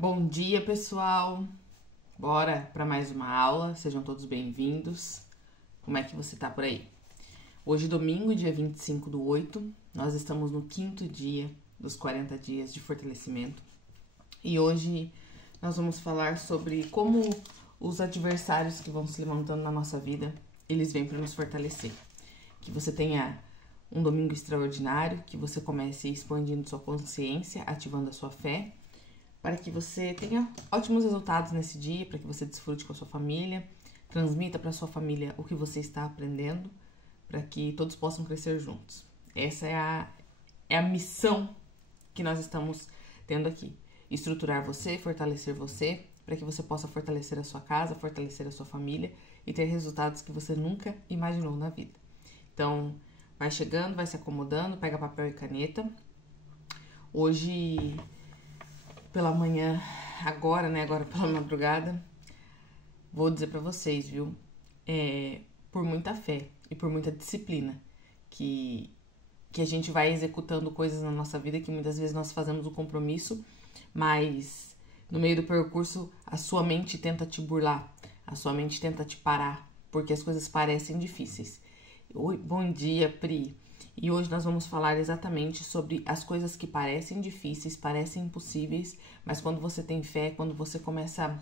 Bom dia, pessoal! Bora para mais uma aula, sejam todos bem-vindos. Como é que você tá por aí? Hoje, domingo, dia 25/8, nós estamos no 5º dia dos 40 dias de fortalecimento. E hoje nós vamos falar sobre como os adversários que vão se levantando na nossa vida, eles vêm para nos fortalecer. Que você tenha um domingo extraordinário, que você comece expandindo sua consciência, ativando a sua fé, para que você tenha ótimos resultados nesse dia, para que você desfrute com a sua família, transmita para a sua família o que você está aprendendo, para que todos possam crescer juntos. Essa é a missão que nós estamos tendo aqui. Estruturar você, fortalecer você, para que você possa fortalecer a sua casa, fortalecer a sua família e ter resultados que você nunca imaginou na vida. Então, vai chegando, vai se acomodando, pega papel e caneta. Hoje, pela manhã, agora pela madrugada, vou dizer pra vocês, viu? Por muita fé e por muita disciplina que a gente vai executando coisas na nossa vida que muitas vezes nós fazemos o compromisso, mas no meio do percurso a sua mente tenta te burlar, a sua mente tenta te parar, porque as coisas parecem difíceis. Oi, bom dia, Pri! E hoje nós vamos falar exatamente sobre as coisas que parecem difíceis, parecem impossíveis, mas quando você tem fé, quando você começa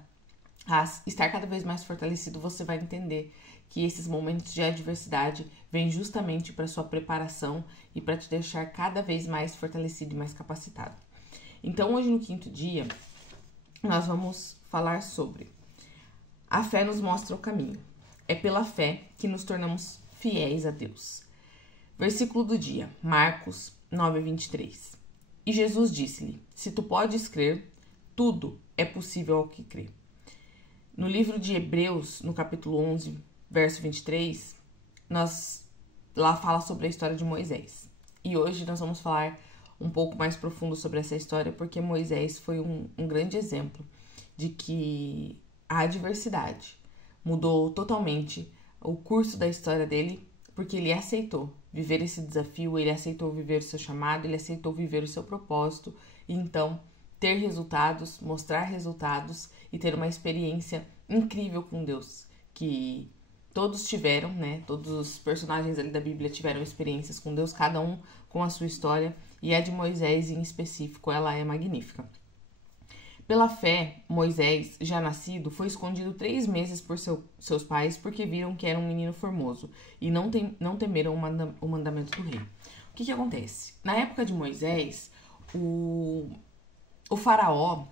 a estar cada vez mais fortalecido, você vai entender que esses momentos de adversidade vêm justamente para sua preparação e para te deixar cada vez mais fortalecido e mais capacitado. Então, hoje no 5º dia, nós vamos falar sobre a fé nos mostra o caminho. É pela fé que nos tornamos fiéis a Deus. Versículo do dia, Marcos 9:23. E Jesus disse-lhe: Se tu podes crer, tudo é possível ao que crê. No livro de Hebreus, no capítulo 11, verso 23, lá fala sobre a história de Moisés. E hoje nós vamos falar um pouco mais profundo sobre essa história, porque Moisés foi um grande exemplo de que a adversidade mudou totalmente o curso da história dele, porque ele aceitou viver esse desafio, ele aceitou viver o seu chamado, ele aceitou viver o seu propósito, e então ter resultados, mostrar resultados e ter uma experiência incrível com Deus, que todos tiveram, né? Todos os personagens ali da Bíblia tiveram experiências com Deus, cada um com a sua história, e a de Moisés em específico, ela é magnífica. Pela fé, Moisés, já nascido, foi escondido 3 meses por seus pais porque viram que era um menino formoso e não temeram o mandamento do rei. O que acontece? Na época de Moisés, o faraó,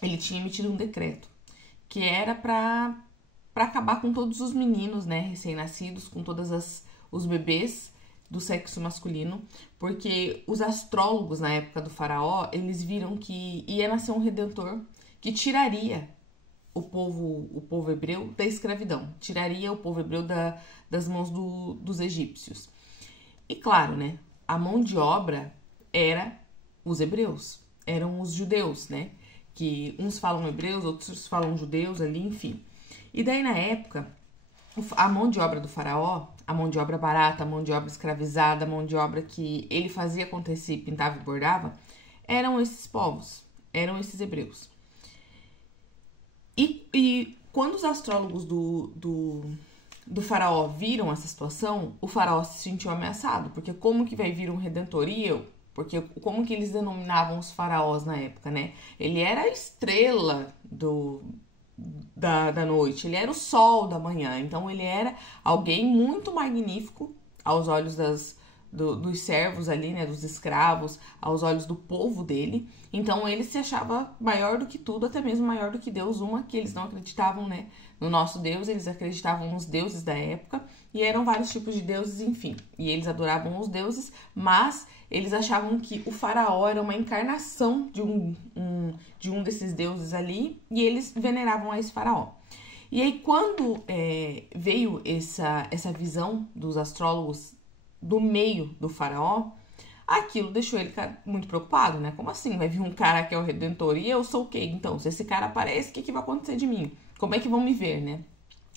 ele tinha emitido um decreto que era para acabar com todos os meninos, né, recém-nascidos, com todos os bebês do sexo masculino, porque os astrólogos na época do faraó, eles viram que ia nascer um redentor que tiraria o povo hebreu da escravidão, tiraria o povo hebreu das mãos dos egípcios. E claro, né, a mão de obra era os hebreus, eram os judeus, né, que uns falam hebreus, outros falam judeus ali, enfim. E daí na época, a mão de obra do faraó, a mão de obra barata, a mão de obra escravizada, a mão de obra que ele fazia acontecer, pintava e bordava, eram esses povos, eram esses hebreus. E quando os astrólogos do faraó viram essa situação, o faraó se sentiu ameaçado, porque como que vai vir um redentor? Porque como que eles denominavam os faraós na época, né? Ele era a estrela da noite, ele era o sol da manhã, então ele era alguém muito magnífico aos olhos dos servos ali, né, dos escravos, aos olhos do povo dele. Então ele se achava maior do que tudo, até mesmo maior do que Deus, que eles não acreditavam, né, no nosso Deus, eles acreditavam nos deuses da época, e eram vários tipos de deuses, enfim, e eles adoravam os deuses, mas eles achavam que o faraó era uma encarnação de um desses deuses ali, e eles veneravam a esse faraó. E aí, quando veio essa visão dos astrólogos do meio do faraó, aquilo deixou ele muito preocupado, né? Como assim? Vai vir um cara que é o redentor e eu sou o quê? Então, se esse cara aparece, o que vai acontecer de mim? Como é que vão me ver, né?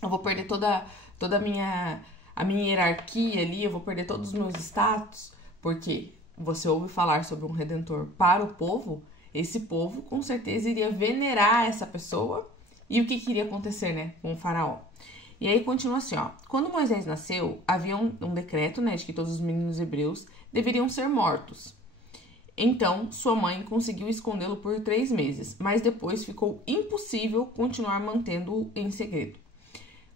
Eu vou perder toda a minha hierarquia ali, eu vou perder todos os meus status, porque você ouve falar sobre um redentor para o povo esse povo com certeza iria venerar essa pessoa. E o que iria acontecer, né, com o faraó? E aí continua assim, ó. Quando Moisés nasceu, havia um decreto, né, de que todos os meninos hebreus deveriam ser mortos. Então, sua mãe conseguiu escondê-lo por 3 meses, mas depois ficou impossível continuar mantendo-o em segredo.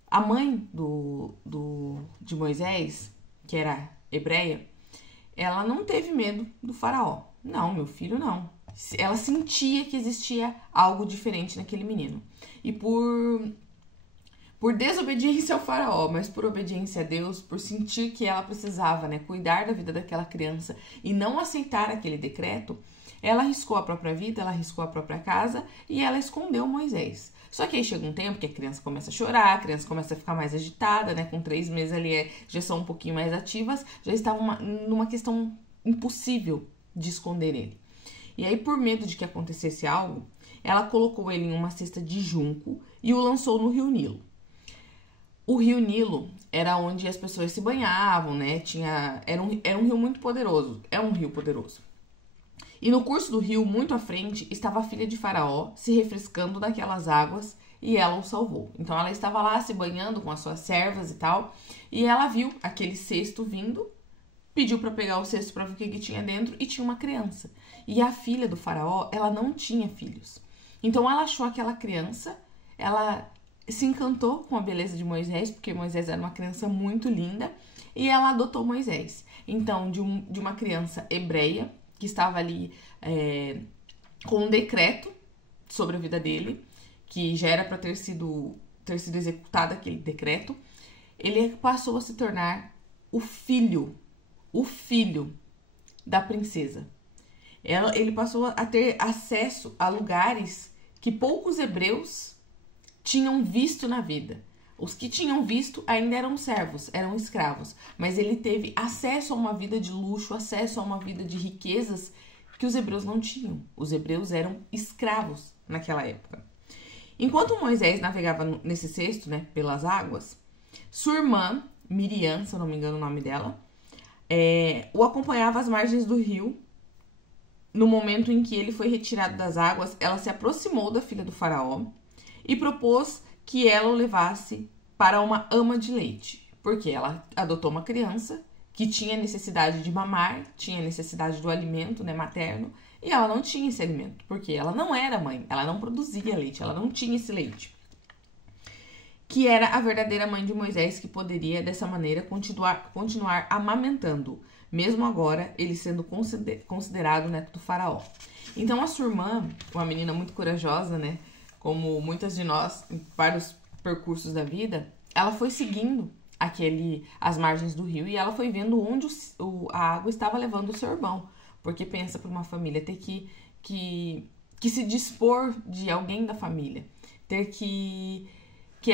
A mãe de Moisés, que era hebreia, ela não teve medo do faraó. Não, meu filho, não. Ela sentia que existia algo diferente naquele menino. E por desobediência ao faraó, mas por obediência a Deus, por sentir que ela precisava, né, cuidar da vida daquela criança e não aceitar aquele decreto, ela arriscou a própria vida, ela arriscou a própria casa e ela escondeu Moisés. Só que aí chega um tempo que a criança começa a chorar, a criança começa a ficar mais agitada, né? Com 3 meses ali já são um pouquinho mais ativas, já estava numa questão impossível de esconder ele. E aí, por medo de que acontecesse algo, ela colocou ele em uma cesta de junco e o lançou no rio Nilo. O rio Nilo era onde as pessoas se banhavam, né? Era um rio muito poderoso, é um rio poderoso. E no curso do rio, muito à frente, estava a filha de Faraó se refrescando naquelas águas e ela o salvou. Então ela estava lá se banhando com as suas servas e tal, e ela viu aquele cesto vindo, pediu para pegar o cesto para ver o que tinha dentro e tinha uma criança. E a filha do Faraó, ela não tinha filhos. Então ela achou aquela criança, ela se encantou com a beleza de Moisés, porque Moisés era uma criança muito linda, e ela adotou Moisés. Então, de uma criança hebreia, que estava ali com um decreto sobre a vida dele, que já era para ter sido executado aquele decreto, ele passou a se tornar o filho da princesa. Ele passou a ter acesso a lugares que poucos hebreus tinham visto na vida. Os que tinham visto ainda eram servos, eram escravos, mas ele teve acesso a uma vida de luxo, acesso a uma vida de riquezas que os hebreus não tinham. Os hebreus eram escravos naquela época. Enquanto Moisés navegava nesse cesto, né, pelas águas, sua irmã, Miriam, se eu não me engano o nome dela, o acompanhava às margens do rio. No momento em que ele foi retirado das águas, ela se aproximou da filha do faraó e propôs que ela o levasse para uma ama de leite, porque ela adotou uma criança que tinha necessidade de mamar, tinha necessidade do alimento, né, materno, e ela não tinha esse alimento, porque ela não era mãe, ela não produzia leite, ela não tinha esse leite. Que era a verdadeira mãe de Moisés, que poderia, dessa maneira, continuar amamentando, mesmo agora ele sendo considerado neto do faraó. Então a sua irmã, uma menina muito corajosa, né, como muitas de nós, em vários percursos da vida, ela foi seguindo as margens do rio e ela foi vendo onde a água estava levando o seu irmão. Porque pensa, para uma família ter que se dispor de alguém da família, ter que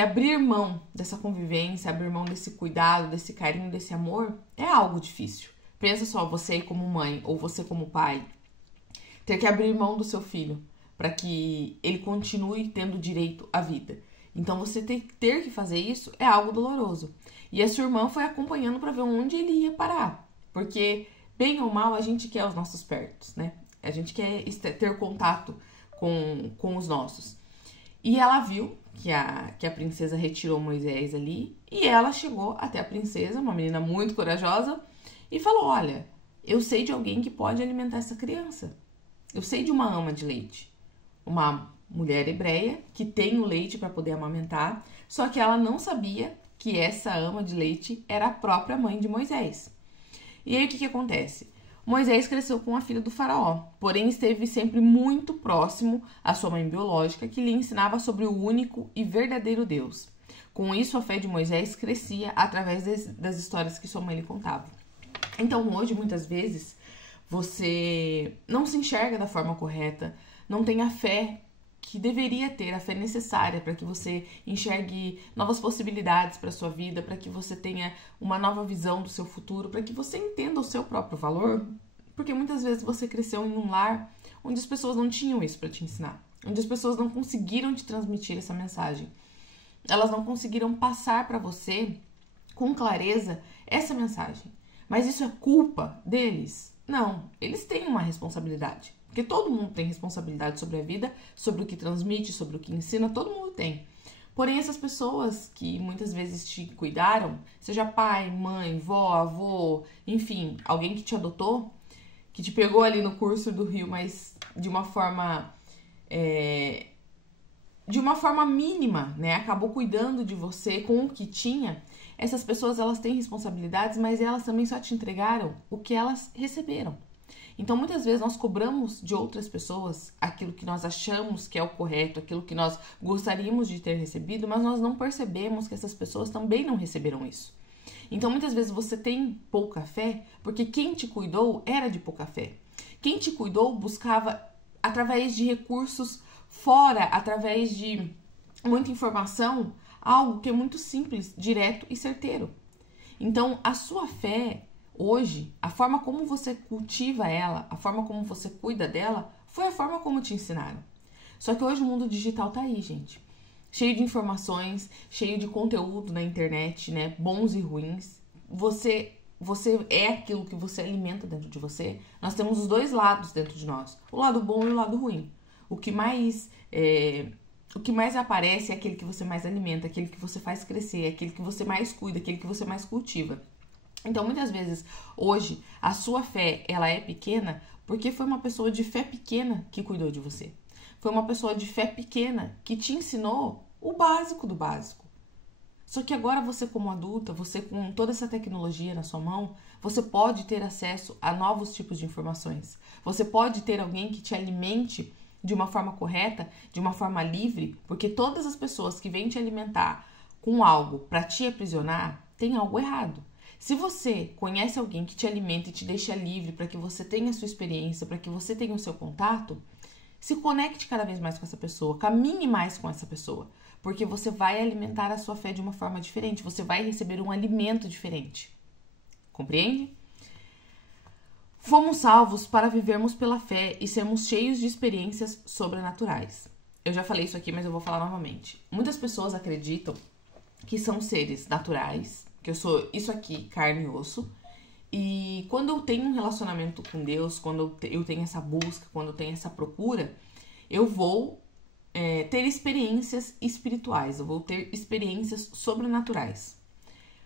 abrir mão dessa convivência, abrir mão desse cuidado, desse carinho, desse amor, é algo difícil. Pensa só, você como mãe ou você como pai, ter que abrir mão do seu filho para que ele continue tendo direito à vida. Então, você ter que fazer isso é algo doloroso. E a sua irmã foi acompanhando para ver onde ele ia parar. Porque, bem ou mal, a gente quer os nossos pertos, né? A gente quer ter contato com os nossos. E ela viu que a princesa retirou Moisés ali. E ela chegou até a princesa, uma menina muito corajosa, e falou: olha, eu sei de alguém que pode alimentar essa criança. Eu sei de uma ama de leite. Uma mulher hebreia que tem o leite para poder amamentar, só que ela não sabia que essa ama de leite era a própria mãe de Moisés. E aí o que acontece? Moisés cresceu com a filha do faraó, porém esteve sempre muito próximo à sua mãe biológica, que lhe ensinava sobre o único e verdadeiro Deus. Com isso, a fé de Moisés crescia através das histórias que sua mãe lhe contava. Então hoje, muitas vezes, você não se enxerga da forma correta, não tem a fé que deveria ter, a fé necessária para que você enxergue novas possibilidades para sua vida, para que você tenha uma nova visão do seu futuro, para que você entenda o seu próprio valor, porque muitas vezes você cresceu em um lar onde as pessoas não tinham isso para te ensinar, onde as pessoas não conseguiram te transmitir essa mensagem. Elas não conseguiram passar para você com clareza essa mensagem. Mas isso é culpa deles? Não, eles têm uma responsabilidade. Porque todo mundo tem responsabilidade sobre a vida, sobre o que transmite, sobre o que ensina, todo mundo tem. Porém, essas pessoas que muitas vezes te cuidaram, seja pai, mãe, vó, avô, enfim, alguém que te adotou, que te pegou ali no curso do Rio, mas de uma forma mínima, né? Acabou cuidando de você com o que tinha. Essas pessoas, elas têm responsabilidades, mas elas também só te entregaram o que elas receberam. Então, muitas vezes, nós cobramos de outras pessoas aquilo que nós achamos que é o correto, aquilo que nós gostaríamos de ter recebido, mas nós não percebemos que essas pessoas também não receberam isso. Então, muitas vezes, você tem pouca fé porque quem te cuidou era de pouca fé. Quem te cuidou buscava, através de recursos fora, através de muita informação, algo que é muito simples, direto e certeiro. Então, a sua fé hoje, a forma como você cultiva ela, a forma como você cuida dela, foi a forma como te ensinaram. Só que hoje o mundo digital tá aí, gente. Cheio de informações, cheio de conteúdo na internet, né? Bons e ruins. Você é aquilo que você alimenta dentro de você. Nós temos os dois lados dentro de nós. O lado bom e o lado ruim. O que mais aparece é aquele que você mais alimenta, aquele que você faz crescer, aquele que você mais cuida, aquele que você mais cultiva. Então, muitas vezes, hoje, a sua fé, ela é pequena porque foi uma pessoa de fé pequena que cuidou de você. Foi uma pessoa de fé pequena que te ensinou o básico do básico. Só que agora você, como adulta, você com toda essa tecnologia na sua mão, você pode ter acesso a novos tipos de informações. Você pode ter alguém que te alimente de uma forma correta, de uma forma livre, porque todas as pessoas que vêm te alimentar com algo para te aprisionar, tem algo errado. Se você conhece alguém que te alimenta e te deixa livre para que você tenha a sua experiência, para que você tenha o seu contato, se conecte cada vez mais com essa pessoa, caminhe mais com essa pessoa, porque você vai alimentar a sua fé de uma forma diferente, você vai receber um alimento diferente. Compreende? Fomos salvos para vivermos pela fé e sermos cheios de experiências sobrenaturais. Eu já falei isso aqui, mas eu vou falar novamente. Muitas pessoas acreditam que são seres naturais, que eu sou isso aqui, carne e osso. E quando eu tenho um relacionamento com Deus, quando eu tenho essa busca, quando eu tenho essa procura, eu vou ter experiências espirituais, eu vou ter experiências sobrenaturais.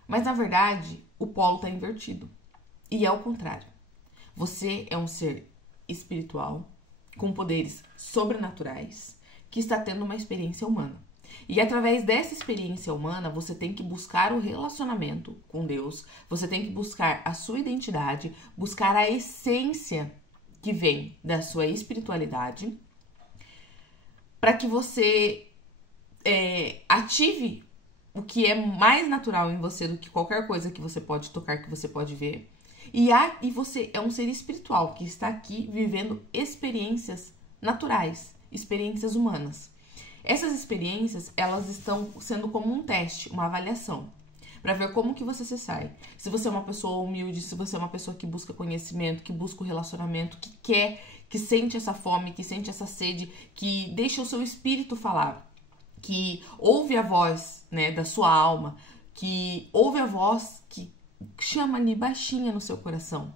Mas, na verdade, o polo está invertido. E é o contrário. Você é um ser espiritual, com poderes sobrenaturais, que está tendo uma experiência humana. E através dessa experiência humana, você tem que buscar o relacionamento com Deus, você tem que buscar a sua identidade, buscar a essência que vem da sua espiritualidade, para que você ative o que é mais natural em você do que qualquer coisa que você pode tocar, que você pode ver. E você é um ser espiritual que está aqui vivendo experiências naturais, experiências humanas. Essas experiências, elas estão sendo como um teste, uma avaliação, para ver como que você se sai. Se você é uma pessoa humilde, se você é uma pessoa que busca conhecimento, que busca o relacionamento, que quer, que sente essa fome, que sente essa sede, que deixa o seu espírito falar, que ouve a voz, né, da sua alma, que ouve a voz que chama ali baixinha no seu coração,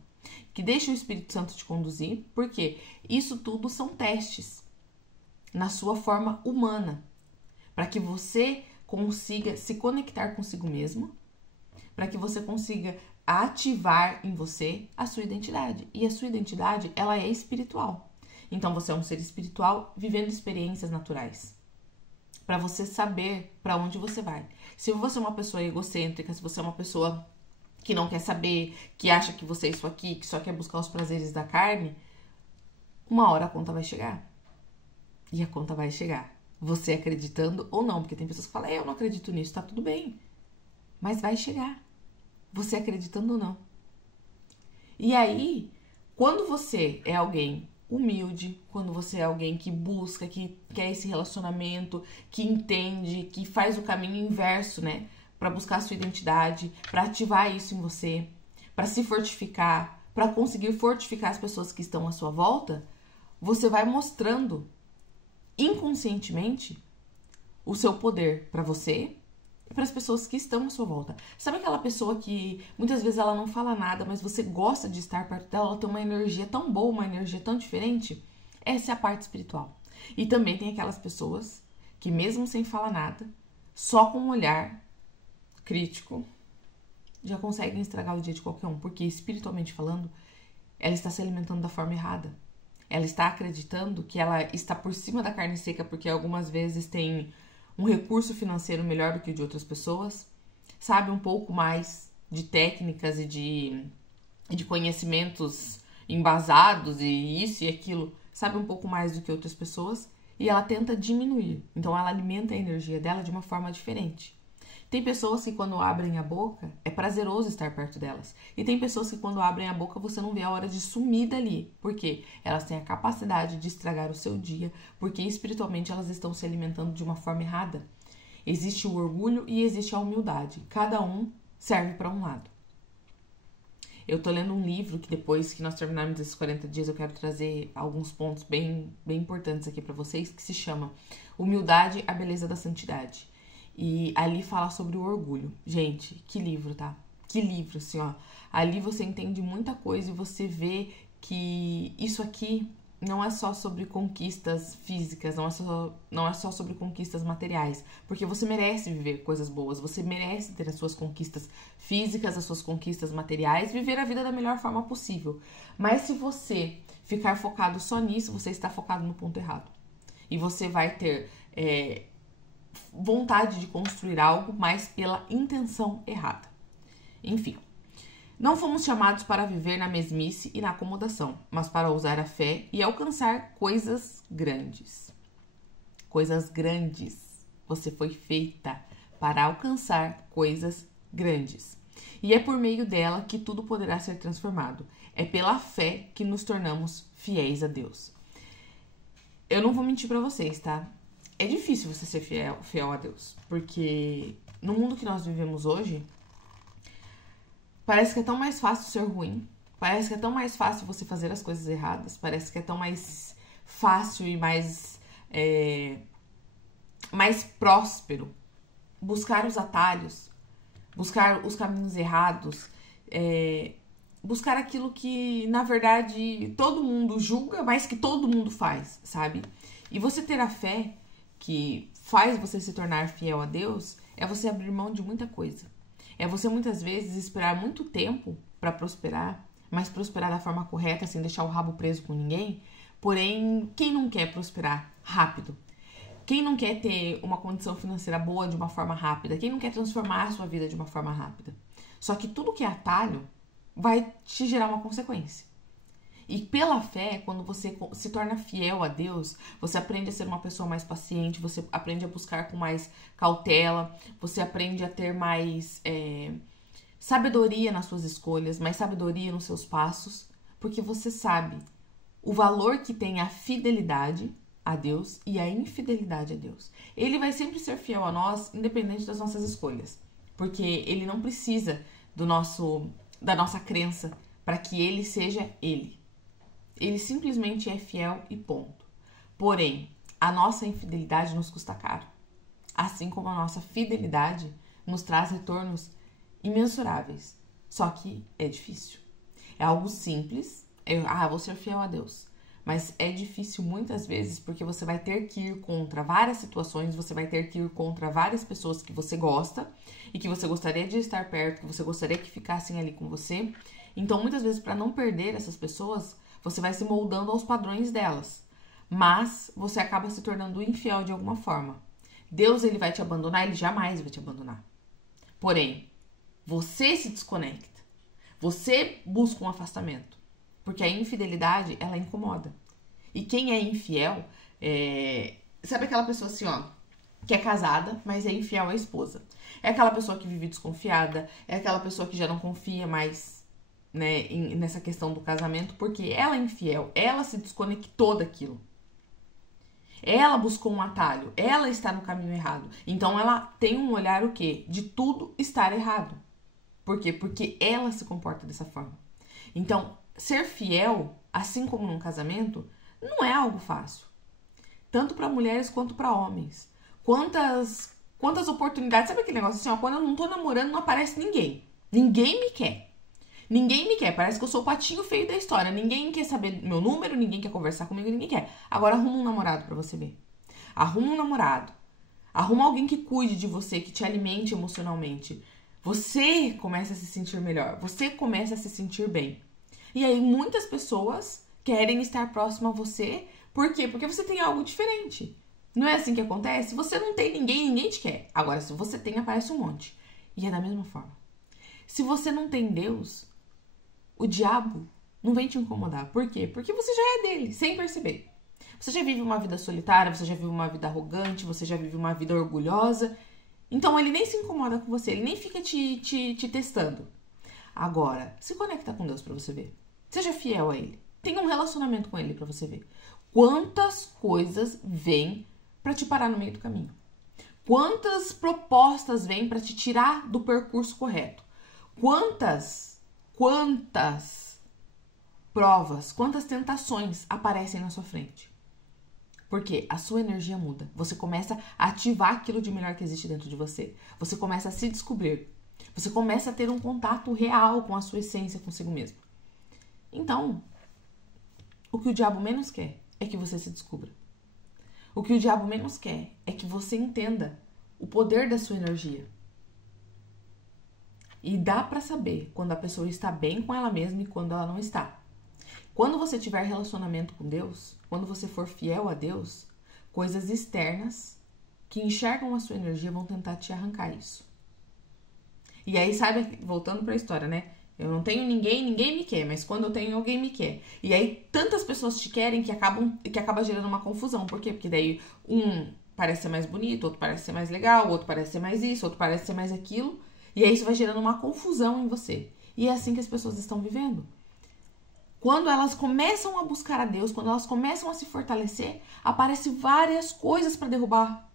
que deixa o Espírito Santo te conduzir, porque isso tudo são testes na sua forma humana, para que você consiga se conectar consigo mesmo, para que você consiga ativar em você a sua identidade. E a sua identidade, ela é espiritual. Então você é um ser espiritual vivendo experiências naturais, para você saber para onde você vai. Se você é uma pessoa egocêntrica, se você é uma pessoa que não quer saber, que acha que você é isso aqui, que só quer buscar os prazeres da carne, uma hora a conta vai chegar. E a conta vai chegar. Você acreditando ou não, porque tem pessoas que falam, eu não acredito nisso, tá tudo bem. Mas vai chegar. Você acreditando ou não. E aí, quando você é alguém humilde, quando você é alguém que busca, que quer esse relacionamento, que entende, que faz o caminho inverso, né? Para buscar a sua identidade, para ativar isso em você, para se fortificar, para conseguir fortificar as pessoas que estão à sua volta, você vai mostrando inconscientemente o seu poder para você e para as pessoas que estão à sua volta. Sabe aquela pessoa que muitas vezes ela não fala nada, mas você gosta de estar perto dela, ela tem uma energia tão boa, uma energia tão diferente? Essa é a parte espiritual. E também tem aquelas pessoas que mesmo sem falar nada, só com um olhar crítico, já conseguem estragar o dia de qualquer um. Porque espiritualmente falando, ela está se alimentando da forma errada. Ela está acreditando que ela está por cima da carne seca porque algumas vezes tem um recurso financeiro melhor do que o de outras pessoas, sabe um pouco mais de técnicas e de conhecimentos embasados e isso e aquilo, sabe um pouco mais do que outras pessoas, e ela tenta diminuir. Então ela alimenta a energia dela de uma forma diferente. Tem pessoas que quando abrem a boca, é prazeroso estar perto delas. E tem pessoas que quando abrem a boca, você não vê a hora de sumir dali. Por quê? Elas têm a capacidade de estragar o seu dia, porque espiritualmente elas estão se alimentando de uma forma errada. Existe o orgulho e existe a humildade. Cada um serve para um lado. Eu tô lendo um livro que depois que nós terminarmos esses 40 dias, eu quero trazer alguns pontos bem importantes aqui para vocês, que se chama Humildade, a Beleza da Santidade. E ali fala sobre o orgulho. Gente, que livro, tá? Que livro, assim, ó. Ali você entende muita coisa e você vê que isso aqui não é só sobre conquistas físicas, não é só sobre conquistas materiais. Porque você merece viver coisas boas, você merece ter as suas conquistas físicas, as suas conquistas materiais, viver a vida da melhor forma possível. Mas se você ficar focado só nisso, você está focado no ponto errado. E você vai ter vontade de construir algo, mas pela intenção errada. Enfim, não fomos chamados para viver na mesmice e na acomodação, mas para usar a fé e alcançar coisas grandes. Coisas grandes. Você foi feita para alcançar coisas grandes. E é por meio dela que tudo poderá ser transformado. É pela fé que nos tornamos fiéis a Deus. Eu não vou mentir para vocês, tá? É difícil você ser fiel a Deus, porque no mundo que nós vivemos hoje, parece que é tão mais fácil ser ruim, parece que é tão mais fácil você fazer as coisas erradas, parece que é tão mais fácil e mais próspero buscar os atalhos, buscar os caminhos errados, buscar aquilo que, na verdade, todo mundo julga, mas que todo mundo faz, sabe? E você ter a fé que faz você se tornar fiel a Deus é você abrir mão de muita coisa. É você, muitas vezes, esperar muito tempo para prosperar, mas prosperar da forma correta, sem deixar o rabo preso com ninguém. Porém, quem não quer prosperar rápido? Quem não quer ter uma condição financeira boa de uma forma rápida? Quem não quer transformar a sua vida de uma forma rápida? Só que tudo que é atalho vai te gerar uma consequência. E pela fé, quando você se torna fiel a Deus, você aprende a ser uma pessoa mais paciente, você aprende a buscar com mais cautela, você aprende a ter mais sabedoria nas suas escolhas, mais sabedoria nos seus passos, porque você sabe o valor que tem a fidelidade a Deus e a infidelidade a Deus. Ele vai sempre ser fiel a nós, independente das nossas escolhas, porque ele não precisa da nossa crença para que ele seja ele. Ele simplesmente é fiel e ponto. Porém, a nossa infidelidade nos custa caro. Assim como a nossa fidelidade nos traz retornos imensuráveis. Só que é difícil. É algo simples. Vou ser fiel a Deus. Mas é difícil muitas vezes porque você vai ter que ir contra várias situações, você vai ter que ir contra várias pessoas que você gosta e que você gostaria de estar perto, que você gostaria que ficassem ali com você. Então, muitas vezes, para não perder essas pessoas, você vai se moldando aos padrões delas. Mas você acaba se tornando infiel de alguma forma. Deus, ele vai te abandonar? Ele jamais vai te abandonar. Porém, você se desconecta. Você busca um afastamento. Porque a infidelidade, ela incomoda. E quem é infiel, sabe aquela pessoa assim, ó, que é casada, mas é infiel à esposa. É aquela pessoa que vive desconfiada, é aquela pessoa que já não confia mais, né, nessa questão do casamento, porque ela é infiel, ela se desconectou daquilo. Ela buscou um atalho, ela está no caminho errado. Então ela tem um olhar o quê? De tudo estar errado. Por quê? Porque ela se comporta dessa forma. Então, ser fiel, assim como num casamento, não é algo fácil. Tanto para mulheres quanto para homens. Quantas oportunidades, sabe aquele negócio assim, ó, quando eu não tô namorando não aparece ninguém. Ninguém me quer. Ninguém me quer, parece que eu sou o patinho feio da história. Ninguém quer saber meu número, ninguém quer conversar comigo, ninguém quer. Agora arruma um namorado pra você ver. Arruma um namorado. Arruma alguém que cuide de você, que te alimente emocionalmente. Você começa a se sentir melhor. Você começa a se sentir bem. E aí muitas pessoas querem estar próximo a você. Por quê? Porque você tem algo diferente. Não é assim que acontece? Se você não tem ninguém, ninguém te quer. Agora, se você tem, aparece um monte. E é da mesma forma. Se você não tem Deus, o diabo não vem te incomodar. Por quê? Porque você já é dele, sem perceber. Você já vive uma vida solitária, você já vive uma vida arrogante, você já vive uma vida orgulhosa. Então ele nem se incomoda com você, ele nem fica te testando. Agora, se conecta com Deus pra você ver. Seja fiel a ele. Tenha um relacionamento com ele pra você ver. Quantas coisas vêm pra te parar no meio do caminho? Quantas propostas vêm pra te tirar do percurso correto? Quantas provas, quantas tentações aparecem na sua frente? Porque a sua energia muda. Você começa a ativar aquilo de melhor que existe dentro de você. Você começa a se descobrir. Você começa a ter um contato real com a sua essência, consigo mesmo. Então, o que o diabo menos quer é que você se descubra. O que o diabo menos quer é que você entenda o poder da sua energia. E dá pra saber quando a pessoa está bem com ela mesma e quando ela não está. Quando você tiver relacionamento com Deus, quando você for fiel a Deus, coisas externas que enxergam a sua energia vão tentar te arrancar isso. E aí, sabe, voltando pra história, né? Eu não tenho ninguém, ninguém me quer, mas quando eu tenho, alguém me quer. E aí, tantas pessoas te querem que acaba gerando uma confusão. Por quê? Porque daí um parece ser mais bonito, outro parece ser mais legal, outro parece ser mais isso, outro parece ser mais aquilo. E aí isso vai gerando uma confusão em você. E é assim que as pessoas estão vivendo. Quando elas começam a buscar a Deus, quando elas começam a se fortalecer, aparecem várias coisas para derrubar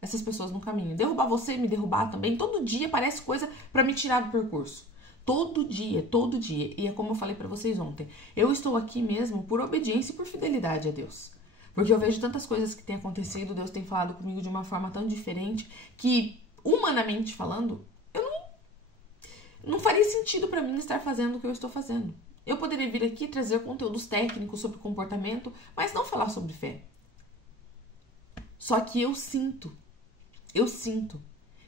essas pessoas no caminho. Derrubar você, me derrubar também. Todo dia aparece coisa para me tirar do percurso. Todo dia, todo dia. E é como eu falei para vocês ontem. Eu estou aqui mesmo por obediência e por fidelidade a Deus. Porque eu vejo tantas coisas que têm acontecido, Deus tem falado comigo de uma forma tão diferente que, humanamente falando, não faria sentido para mim estar fazendo o que eu estou fazendo. Eu poderia vir aqui trazer conteúdos técnicos sobre comportamento, mas não falar sobre fé. Só que eu sinto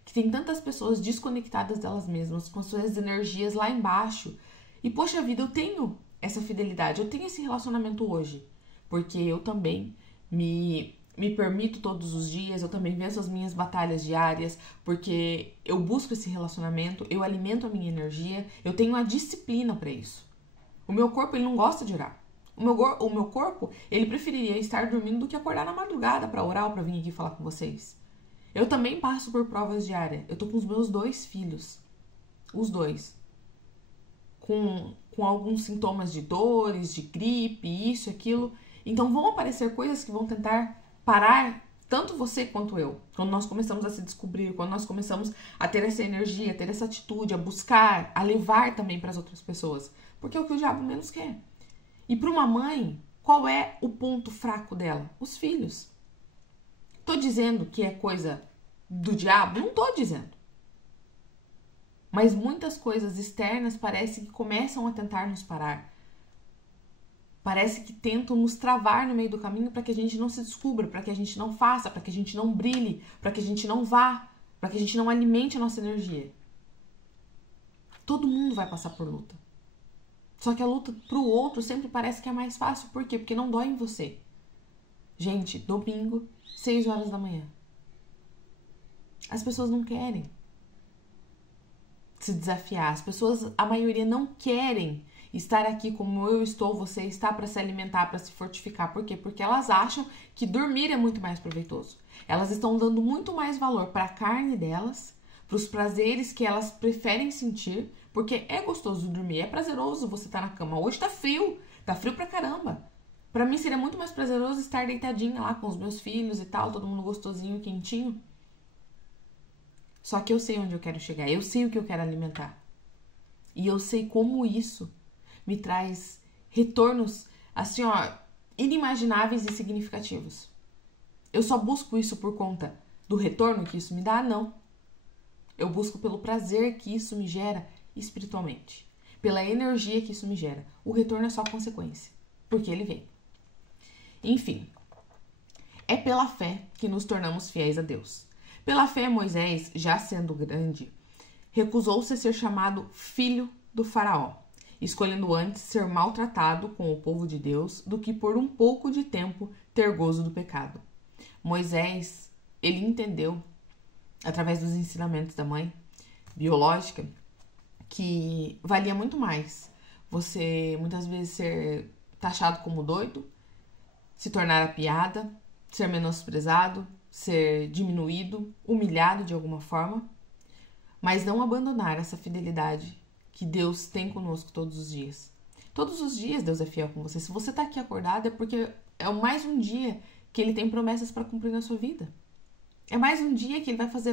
que tem tantas pessoas desconectadas delas mesmas, com suas energias lá embaixo. E, poxa vida, eu tenho essa fidelidade, eu tenho esse relacionamento hoje. Porque eu também me permito todos os dias, eu também venço as minhas batalhas diárias, porque eu busco esse relacionamento, eu alimento a minha energia, eu tenho a disciplina para isso. O meu corpo, ele não gosta de orar. O meu corpo, ele preferiria estar dormindo do que acordar na madrugada para orar ou para vir aqui falar com vocês. Eu também passo por provas diárias. Eu tô com os meus 2 filhos. Os 2. Com alguns sintomas de dores, de gripe, isso e aquilo. Então vão aparecer coisas que vão tentar parar tanto você quanto eu. Quando nós começamos a se descobrir, quando nós começamos a ter essa energia, a ter essa atitude, a buscar, a levar também para as outras pessoas. Porque é o que o diabo menos quer. E para uma mãe, qual é o ponto fraco dela? Os filhos. Tô dizendo que é coisa do diabo? Não tô dizendo. Mas muitas coisas externas parece que começam a tentar nos parar. Parece que tentam nos travar no meio do caminho para que a gente não se descubra, para que a gente não faça, para que a gente não brilhe, para que a gente não vá, para que a gente não alimente a nossa energia. Todo mundo vai passar por luta. Só que a luta pro outro sempre parece que é mais fácil. Por quê? Porque não dói em você. Gente, domingo, 6 horas da manhã. As pessoas não querem se desafiar. As pessoas, a maioria, não querem estar aqui como eu estou, você está, para se alimentar, para se fortificar. Por quê? Porque elas acham que dormir é muito mais proveitoso. Elas estão dando muito mais valor para a carne delas, para os prazeres que elas preferem sentir, porque é gostoso dormir, é prazeroso você estar na cama. Hoje tá frio pra caramba. Pra mim seria muito mais prazeroso estar deitadinha lá com os meus filhos e tal, todo mundo gostosinho, quentinho. Só que eu sei onde eu quero chegar, eu sei o que eu quero alimentar. E eu sei como isso me traz retornos, assim, ó, inimagináveis e significativos. Eu só busco isso por conta do retorno que isso me dá? Não. Eu busco pelo prazer que isso me gera espiritualmente. pela energia que isso me gera. O retorno é só consequência, porque ele vem. Enfim, é pela fé que nos tornamos fiéis a Deus. Pela fé, Moisés, já sendo grande, recusou-se a ser chamado filho do faraó, escolhendo antes ser maltratado com o povo de Deus do que por um pouco de tempo ter gozo do pecado. Moisés, ele entendeu, através dos ensinamentos da mãe biológica, que valia muito mais você muitas vezes ser taxado como doido, se tornar a piada, ser menosprezado, ser diminuído, humilhado de alguma forma, mas não abandonar essa fidelidade que Deus tem conosco todos os dias. Todos os dias Deus é fiel com você. Se você está aqui acordado é porque é mais um dia que Ele tem promessas para cumprir na sua vida. É mais um dia que Ele vai fazer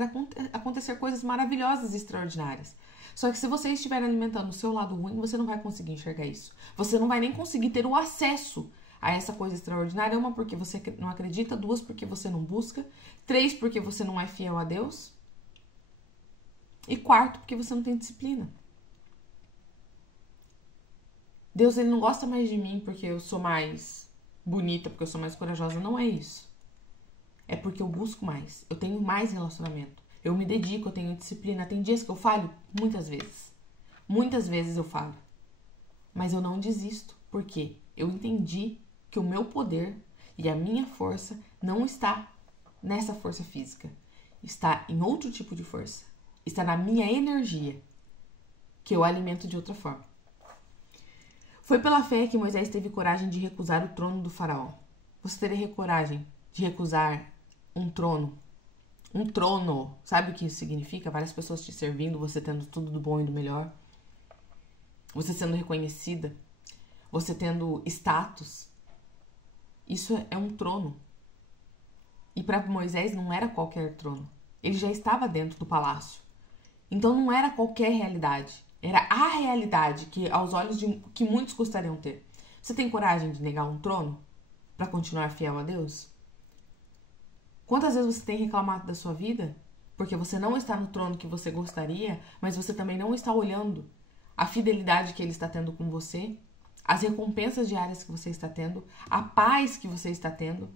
acontecer coisas maravilhosas e extraordinárias. Só que se você estiver alimentando o seu lado ruim, você não vai conseguir enxergar isso. Você não vai nem conseguir ter o acesso a essa coisa extraordinária. Uma, porque você não acredita. Duas, porque você não busca. Três, porque você não é fiel a Deus. E quarto, porque você não tem disciplina. Deus, Ele não gosta mais de mim porque eu sou mais bonita, porque eu sou mais corajosa. Não é isso. É porque eu busco mais. Eu tenho mais relacionamento. Eu me dedico, eu tenho disciplina. Tem dias que eu falho? Muitas vezes. Muitas vezes eu falho. Mas eu não desisto. Por quê? Eu entendi que o meu poder e a minha força não está nessa força física. Está em outro tipo de força. Está na minha energia, que eu alimento de outra forma. Foi pela fé que Moisés teve coragem de recusar o trono do faraó. Você teria coragem de recusar um trono? Um trono, sabe o que isso significa? Várias pessoas te servindo, você tendo tudo do bom e do melhor. Você sendo reconhecida. Você tendo status. Isso é um trono. E para Moisés não era qualquer trono. Ele já estava dentro do palácio. Então não era qualquer realidade. Era a realidade que aos olhos que muitos gostariam ter. Você tem coragem de negar um trono para continuar fiel a Deus? Quantas vezes você tem reclamado da sua vida? Porque você não está no trono que você gostaria, mas você também não está olhando a fidelidade que Ele está tendo com você, as recompensas diárias que você está tendo, a paz que você está tendo,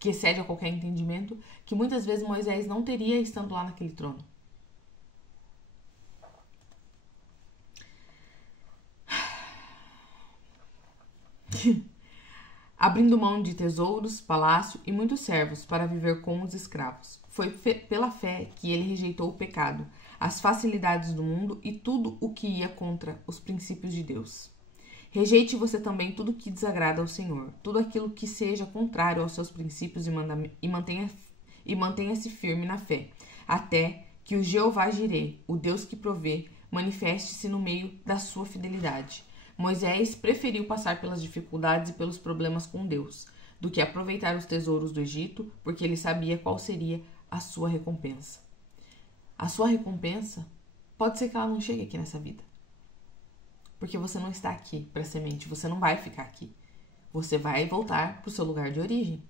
que excede a qualquer entendimento, que muitas vezes Moisés não teria estando lá naquele trono. Abrindo mão de tesouros, palácio e muitos servos para viver com os escravos. Foi pela fé que ele rejeitou o pecado, as facilidades do mundo e tudo o que ia contra os princípios de Deus. Rejeite você também tudo que desagrada ao Senhor, tudo aquilo que seja contrário aos seus princípios e mantenha-se firme na fé, até que o Jeová Jireh, o Deus que provê, manifeste-se no meio da sua fidelidade. Moisés preferiu passar pelas dificuldades e pelos problemas com Deus, do que aproveitar os tesouros do Egito, porque ele sabia qual seria a sua recompensa. A sua recompensa pode ser que ela não chegue aqui nessa vida. Porque você não está aqui para semente, você não vai ficar aqui. Você vai voltar para o seu lugar de origem.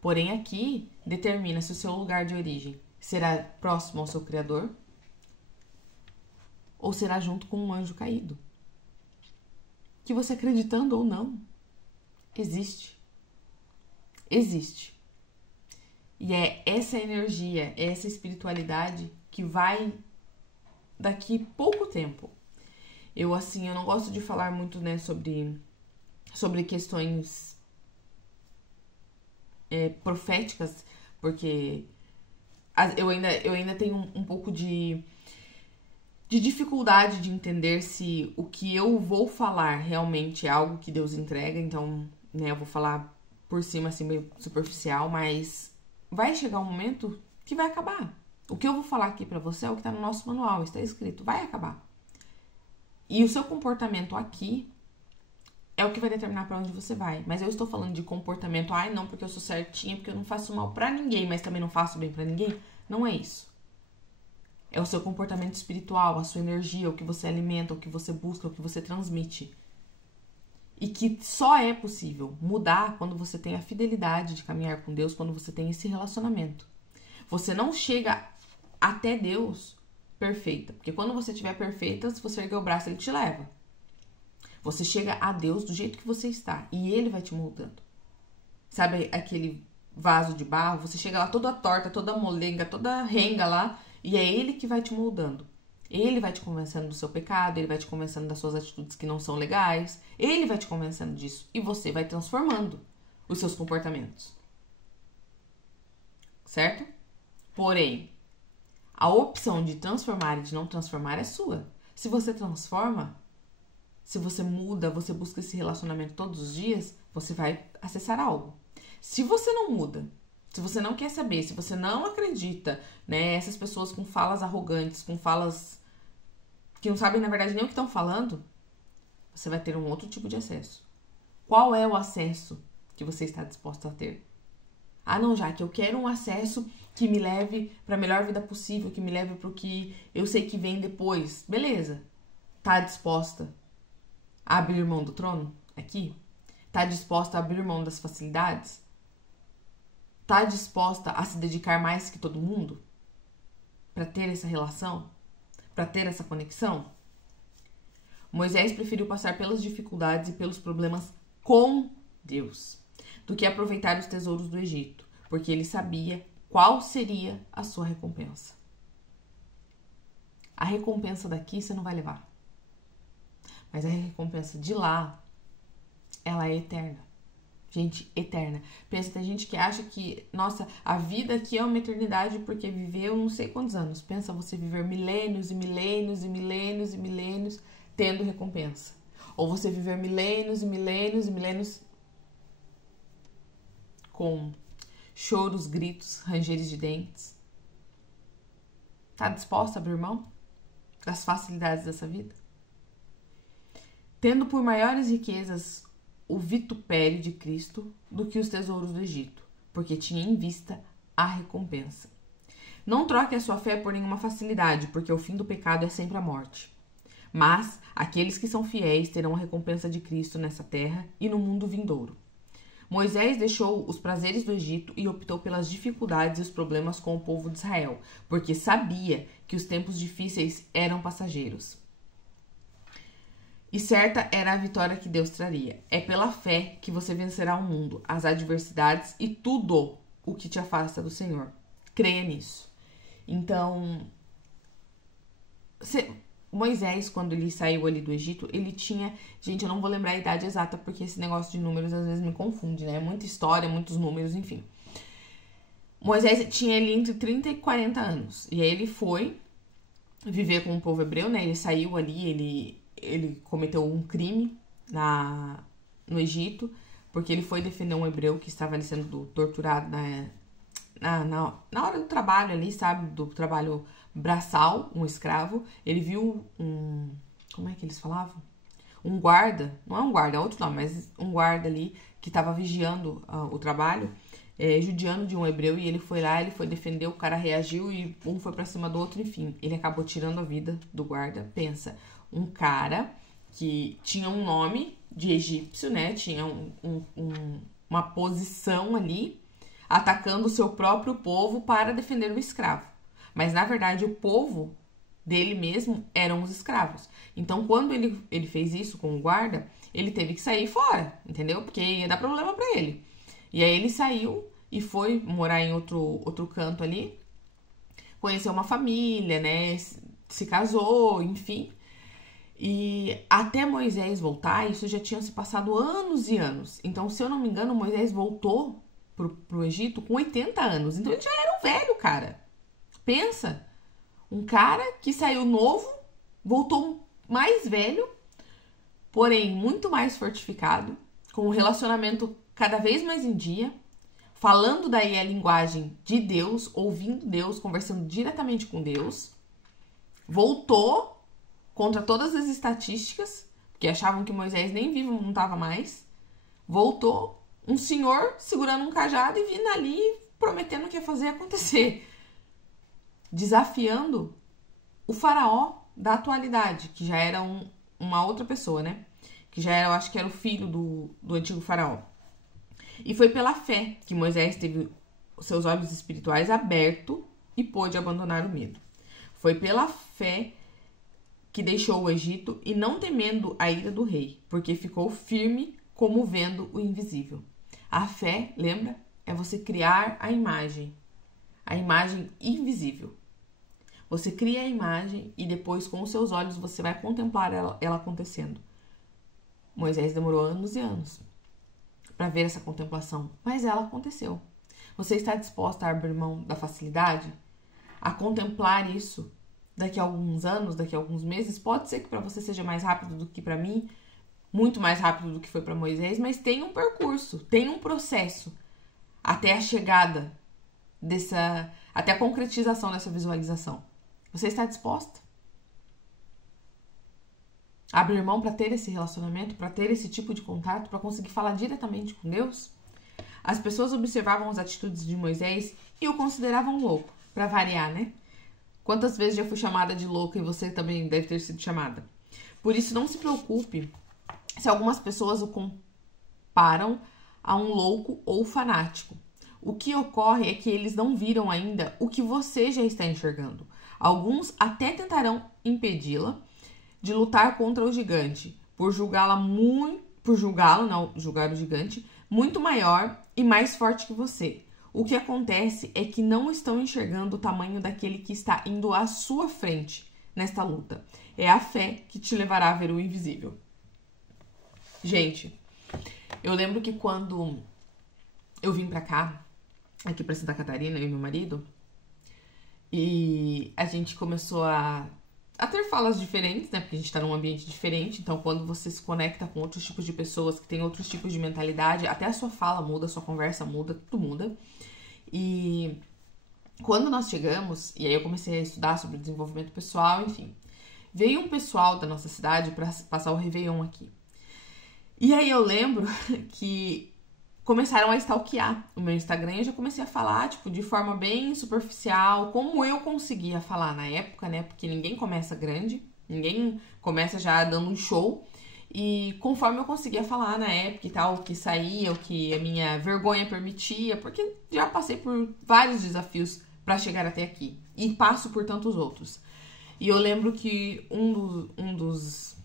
Porém, aqui determina se o seu lugar de origem será próximo ao seu Criador ou será junto com um anjo caído. Que você acreditando ou não, existe. Existe. E é essa energia, é essa espiritualidade que vai daqui pouco tempo. Eu não gosto de falar muito, né, sobre questões proféticas, porque eu ainda tenho um pouco de dificuldade de entender se o que eu vou falar realmente é algo que Deus entrega. Então, né, eu vou falar por cima, assim, meio superficial, mas vai chegar um momento que vai acabar. O que eu vou falar aqui pra você é o que tá no nosso manual, está escrito, vai acabar. E o seu comportamento aqui é o que vai determinar pra onde você vai. Mas eu estou falando de comportamento, não, porque eu sou certinha, porque eu não faço mal pra ninguém, mas também não faço bem pra ninguém. Não é isso. É o seu comportamento espiritual, a sua energia, o que você alimenta, o que você busca, o que você transmite. E que só é possível mudar quando você tem a fidelidade de caminhar com Deus, quando você tem esse relacionamento. Você não chega até Deus perfeita. Porque quando você estiver perfeita, se você erguer o braço, ele te leva. Você chega a Deus do jeito que você está e ele vai te moldando. Sabe aquele vaso de barro? Você chega lá toda torta, toda molenga, toda renga lá e é ele que vai te moldando. Ele vai te convencendo do seu pecado, ele vai te convencendo das suas atitudes que não são legais, ele vai te convencendo disso e você vai transformando os seus comportamentos. Certo? Porém, a opção de transformar e de não transformar é sua. Se você transforma, se você muda, você busca esse relacionamento todos os dias, você vai acessar algo. Se você não muda, se você não quer saber, se você não acredita, né, essas pessoas com falas arrogantes, com falas que não sabem na verdade nem o que estão falando, você vai ter um outro tipo de acesso. Qual é o acesso que você está disposto a ter? Ah, não, Jaque, eu quero um acesso que me leve para a melhor vida possível, que me leve para o que eu sei que vem depois. Beleza. Tá disposta a abrir mão do trono aqui? Tá disposta a abrir mão das facilidades? Tá disposta a se dedicar mais que todo mundo? Para ter essa relação? Para ter essa conexão? Moisés preferiu passar pelas dificuldades e pelos problemas com Deus do que aproveitar os tesouros do Egito, porque ele sabia qual seria a sua recompensa. A recompensa daqui você não vai levar, mas a recompensa de lá, ela é eterna. Gente, eterna. Pensa, tem gente que acha que, nossa, a vida aqui é uma eternidade porque viveu não sei quantos anos. Pensa você viver milênios e milênios e milênios e milênios tendo recompensa. Ou você viver milênios e milênios e milênios com choros, gritos, rangeres de dentes. Tá disposta a abrir mão das facilidades dessa vida? Tendo por maiores riquezas o vitupério de Cristo do que os tesouros do Egito, porque tinha em vista a recompensa. Não troque a sua fé por nenhuma facilidade, porque o fim do pecado é sempre a morte. Mas aqueles que são fiéis terão a recompensa de Cristo nessa terra e no mundo vindouro. Moisés deixou os prazeres do Egito e optou pelas dificuldades e os problemas com o povo de Israel, porque sabia que os tempos difíceis eram passageiros. E certa era a vitória que Deus traria. É pela fé que você vencerá o mundo, as adversidades e tudo o que te afasta do Senhor. Creia nisso. Então, Moisés, quando ele saiu ali do Egito, ele tinha... Gente, eu não vou lembrar a idade exata, porque esse negócio de números às vezes me confunde, né? Muita história, muitos números, enfim. Moisés tinha ali entre 30 e 40 anos. E aí ele foi viver com o povo hebreu, né? Ele saiu ali, ele cometeu um crime no Egito, porque ele foi defender um hebreu que estava ali sendo torturado na hora do trabalho ali, sabe? Do trabalho braçal, um escravo. Ele viu como é que eles falavam? Um guarda, não é um guarda, é outro nome, mas um guarda ali que estava vigiando o trabalho, judiando de um hebreu, e ele foi lá, ele foi defender, o cara reagiu e um foi pra cima do outro, enfim. Ele acabou tirando a vida do guarda. Pensa, um cara que tinha um nome de egípcio, né? Tinha uma posição ali, atacando o seu próprio povo para defender o escravo. Mas, na verdade, o povo dele mesmo eram os escravos. Então, quando ele fez isso com o guarda, ele teve que sair fora, entendeu? Porque ia dar problema para ele. E aí ele saiu e foi morar em outro canto ali, conheceu uma família, né? Se casou, enfim. E até Moisés voltar, isso já tinham se passado anos e anos. Então, se eu não me engano, Moisés voltou pro Egito com 80 anos. Então, ele já era um velho, cara. Pensa, um cara que saiu novo, voltou mais velho, porém muito mais fortificado, com um relacionamento cada vez mais em dia, falando daí a linguagem de Deus, ouvindo Deus, conversando diretamente com Deus, voltou contra todas as estatísticas, que achavam que Moisés nem vivo não estava mais, voltou um senhor segurando um cajado e vindo ali prometendo que ia fazer acontecer, desafiando o faraó da atualidade, que já era uma outra pessoa, né? Que já era, eu acho que era o filho do antigo faraó. E foi pela fé que Moisés teve os seus olhos espirituais abertos e pôde abandonar o medo. Foi pela fé que deixou o Egito e não temendo a ira do rei, porque ficou firme como vendo o invisível. A fé, lembra? É você criar a imagem invisível. Você cria a imagem e depois com os seus olhos você vai contemplar ela acontecendo. Moisés demorou anos e anos para ver essa contemplação, mas ela aconteceu. Você está disposta a abrir mão da facilidade? A contemplar isso daqui a alguns anos, daqui a alguns meses? Pode ser que para você seja mais rápido do que para mim, muito mais rápido do que foi para Moisés, mas tem um percurso, tem um processo até a chegada até a concretização dessa visualização. Você está disposta a abrir mão para ter esse relacionamento, para ter esse tipo de contato, para conseguir falar diretamente com Deus? As pessoas observavam as atitudes de Moisés e o consideravam louco, para variar, né? Quantas vezes já fui chamada de louca e você também deve ter sido chamada? Por isso, não se preocupe se algumas pessoas o comparam a um louco ou fanático. O que ocorre é que eles não viram ainda o que você já está enxergando. Alguns até tentarão impedi-la de lutar contra o gigante, por julgar o gigante, muito maior e mais forte que você. O que acontece é que não estão enxergando o tamanho daquele que está indo à sua frente nesta luta. É a fé que te levará a ver o invisível. Gente, eu lembro que quando eu vim pra cá, aqui pra Santa Catarina, eu e meu marido, e a gente começou a ter falas diferentes, né? Porque a gente tá num ambiente diferente. Então, quando você se conecta com outros tipos de pessoas que têm outros tipos de mentalidade, até a sua fala muda, a sua conversa muda, tudo muda. E quando nós chegamos, e aí eu comecei a estudar sobre desenvolvimento pessoal, enfim, veio um pessoal da nossa cidade pra passar o Réveillon aqui. E aí eu lembro que começaram a stalkear o meu Instagram e eu já comecei a falar, tipo, de forma bem superficial, como eu conseguia falar na época, né? Porque ninguém começa grande, ninguém começa já dando um show. E conforme eu conseguia falar na época e tal, o que saía, o que a minha vergonha permitia, porque já passei por vários desafios para chegar até aqui. E passo por tantos outros. E eu lembro que um dos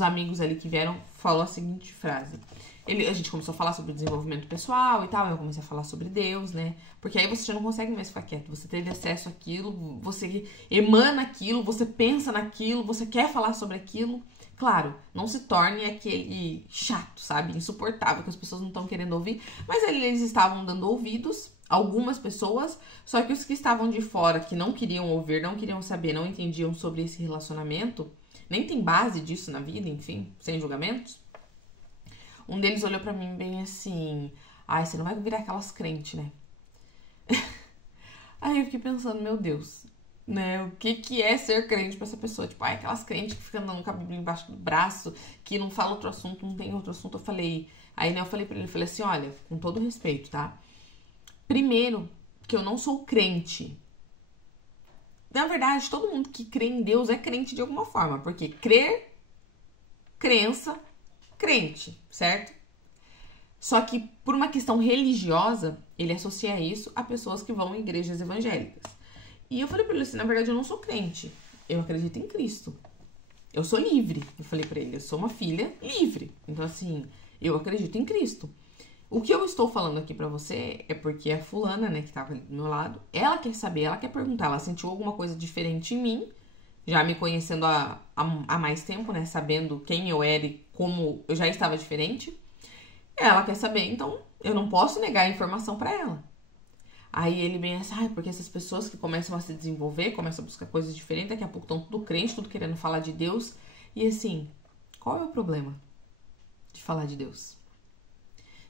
amigos ali que vieram falou a seguinte frase. A gente começou a falar sobre desenvolvimento pessoal e tal, eu comecei a falar sobre Deus, né? Porque aí você já não consegue mais ficar quieto, você teve acesso àquilo, você emana aquilo, você pensa naquilo, você quer falar sobre aquilo. Claro, não se torne aquele chato, sabe? Insuportável, que as pessoas não estão querendo ouvir, mas eles estavam dando ouvidos, algumas pessoas, só que os que estavam de fora, que não queriam ouvir, não queriam saber, não entendiam sobre esse relacionamento, nem tem base disso na vida, enfim, sem julgamentos. Um deles olhou pra mim bem assim, ai, você não vai virar aquelas crentes, né? Aí eu fiquei pensando, meu Deus, né? O que é ser crente pra essa pessoa? Tipo, ai, aquelas crentes que ficam andando com a Bíblia embaixo do braço, que não fala outro assunto, não tem outro assunto. Aí né, eu falei pra ele, falei assim, olha, com todo respeito, tá? Primeiro, que eu não sou crente. Na verdade, todo mundo que crê em Deus é crente de alguma forma, porque crer, crença, crente, certo? Só que por uma questão religiosa, ele associa isso a pessoas que vão em igrejas evangélicas. E eu falei pra ele assim, na verdade eu não sou crente, eu acredito em Cristo. Eu sou livre, eu falei pra ele, eu sou uma filha livre. Então assim, eu acredito em Cristo. O que eu estou falando aqui pra você é porque a fulana, né, que tava ali do meu lado, ela quer saber, ela quer perguntar, ela sentiu alguma coisa diferente em mim, já me conhecendo há mais tempo, né, sabendo quem eu era e como eu já estava diferente. Ela quer saber, então eu não posso negar a informação pra ela. Aí ele bem assim, porque essas pessoas que começam a se desenvolver, começam a buscar coisas diferentes, daqui a pouco estão tudo crente, tudo querendo falar de Deus. E assim, qual é o problema de falar de Deus?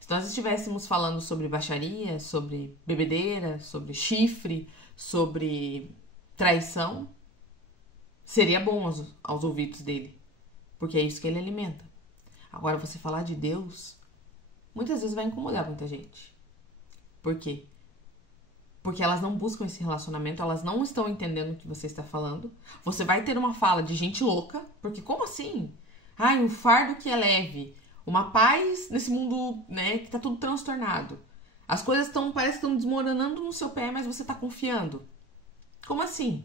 Se nós estivéssemos falando sobre baixaria, sobre bebedeira, sobre chifre, sobre traição, seria bom aos ouvidos dele, porque é isso que ele alimenta. Agora, você falar de Deus, muitas vezes vai incomodar muita gente. Por quê? Porque elas não buscam esse relacionamento, elas não estão entendendo o que você está falando. Você vai ter uma fala de gente louca, porque como assim? Ai, um fardo que é leve, uma paz nesse mundo, né, que tá tudo transtornado. As coisas parece que estão desmoronando no seu pé, mas você tá confiando. Como assim?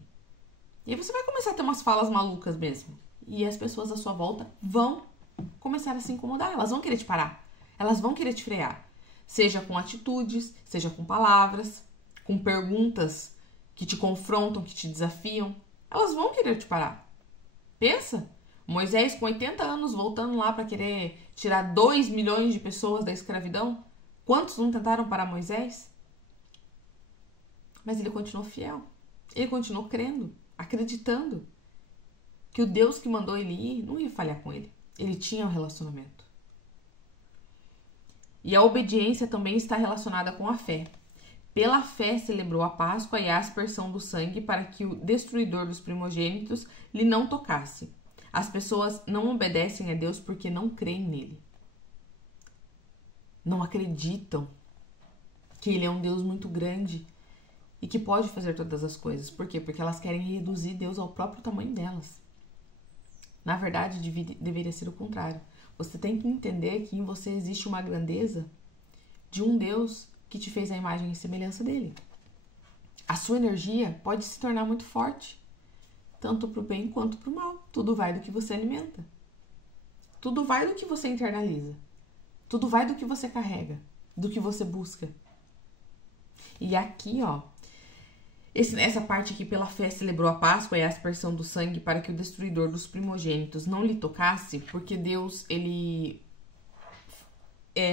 E aí você vai começar a ter umas falas malucas mesmo. E as pessoas à sua volta vão começar a se incomodar. Elas vão querer te parar. Elas vão querer te frear. Seja com atitudes, seja com palavras, com perguntas que te confrontam, que te desafiam. Elas vão querer te parar. Pensa, Moisés com 80 anos voltando lá para querer tirar 2 milhões de pessoas da escravidão. Quantos não tentaram parar Moisés? Mas ele continuou fiel. Ele continuou crendo, acreditando que o Deus que mandou ele ir não ia falhar com ele. Ele tinha um relacionamento. E a obediência também está relacionada com a fé. Pela fé celebrou a Páscoa e a aspersão do sangue para que o destruidor dos primogênitos lhe não tocasse. As pessoas não obedecem a Deus porque não creem nele. Não acreditam que ele é um Deus muito grande e que pode fazer todas as coisas. Por quê? Porque elas querem reduzir Deus ao próprio tamanho delas. Na verdade, deveria ser o contrário. Você tem que entender que em você existe uma grandeza de um Deus que te fez a imagem e semelhança dele. A sua energia pode se tornar muito forte, tanto para o bem quanto para o mal. Tudo vai do que você alimenta. Tudo vai do que você internaliza. Tudo vai do que você carrega, do que você busca. E aqui, ó, essa parte aqui, pela fé celebrou a Páscoa e a aspersão do sangue para que o destruidor dos primogênitos não lhe tocasse, porque Deus,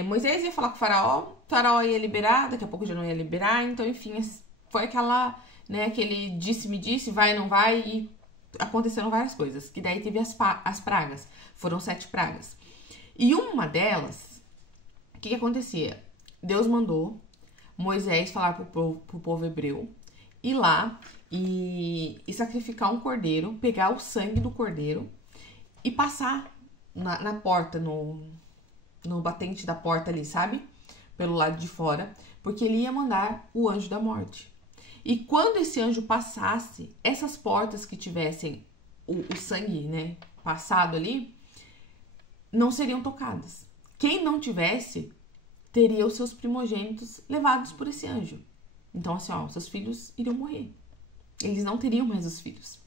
Moisés ia falar com o faraó ia liberar, daqui a pouco já não ia liberar, então, enfim, foi aquele disse-me disse, vai, não vai, e aconteceram várias coisas, que daí teve as pragas, foram 7 pragas. E uma delas, o que acontecia? Deus mandou Moisés falar pro povo hebreu, ir lá e sacrificar um cordeiro, pegar o sangue do cordeiro e passar na porta, no batente da porta ali, sabe? Pelo lado de fora, porque ele ia mandar o anjo da morte. E quando esse anjo passasse, essas portas que tivessem o sangue, né, passado ali, não seriam tocadas. Quem não tivesse, teria os seus primogênitos levados por esse anjo. Então, assim, ó, seus filhos iriam morrer. Eles não teriam mais os filhos.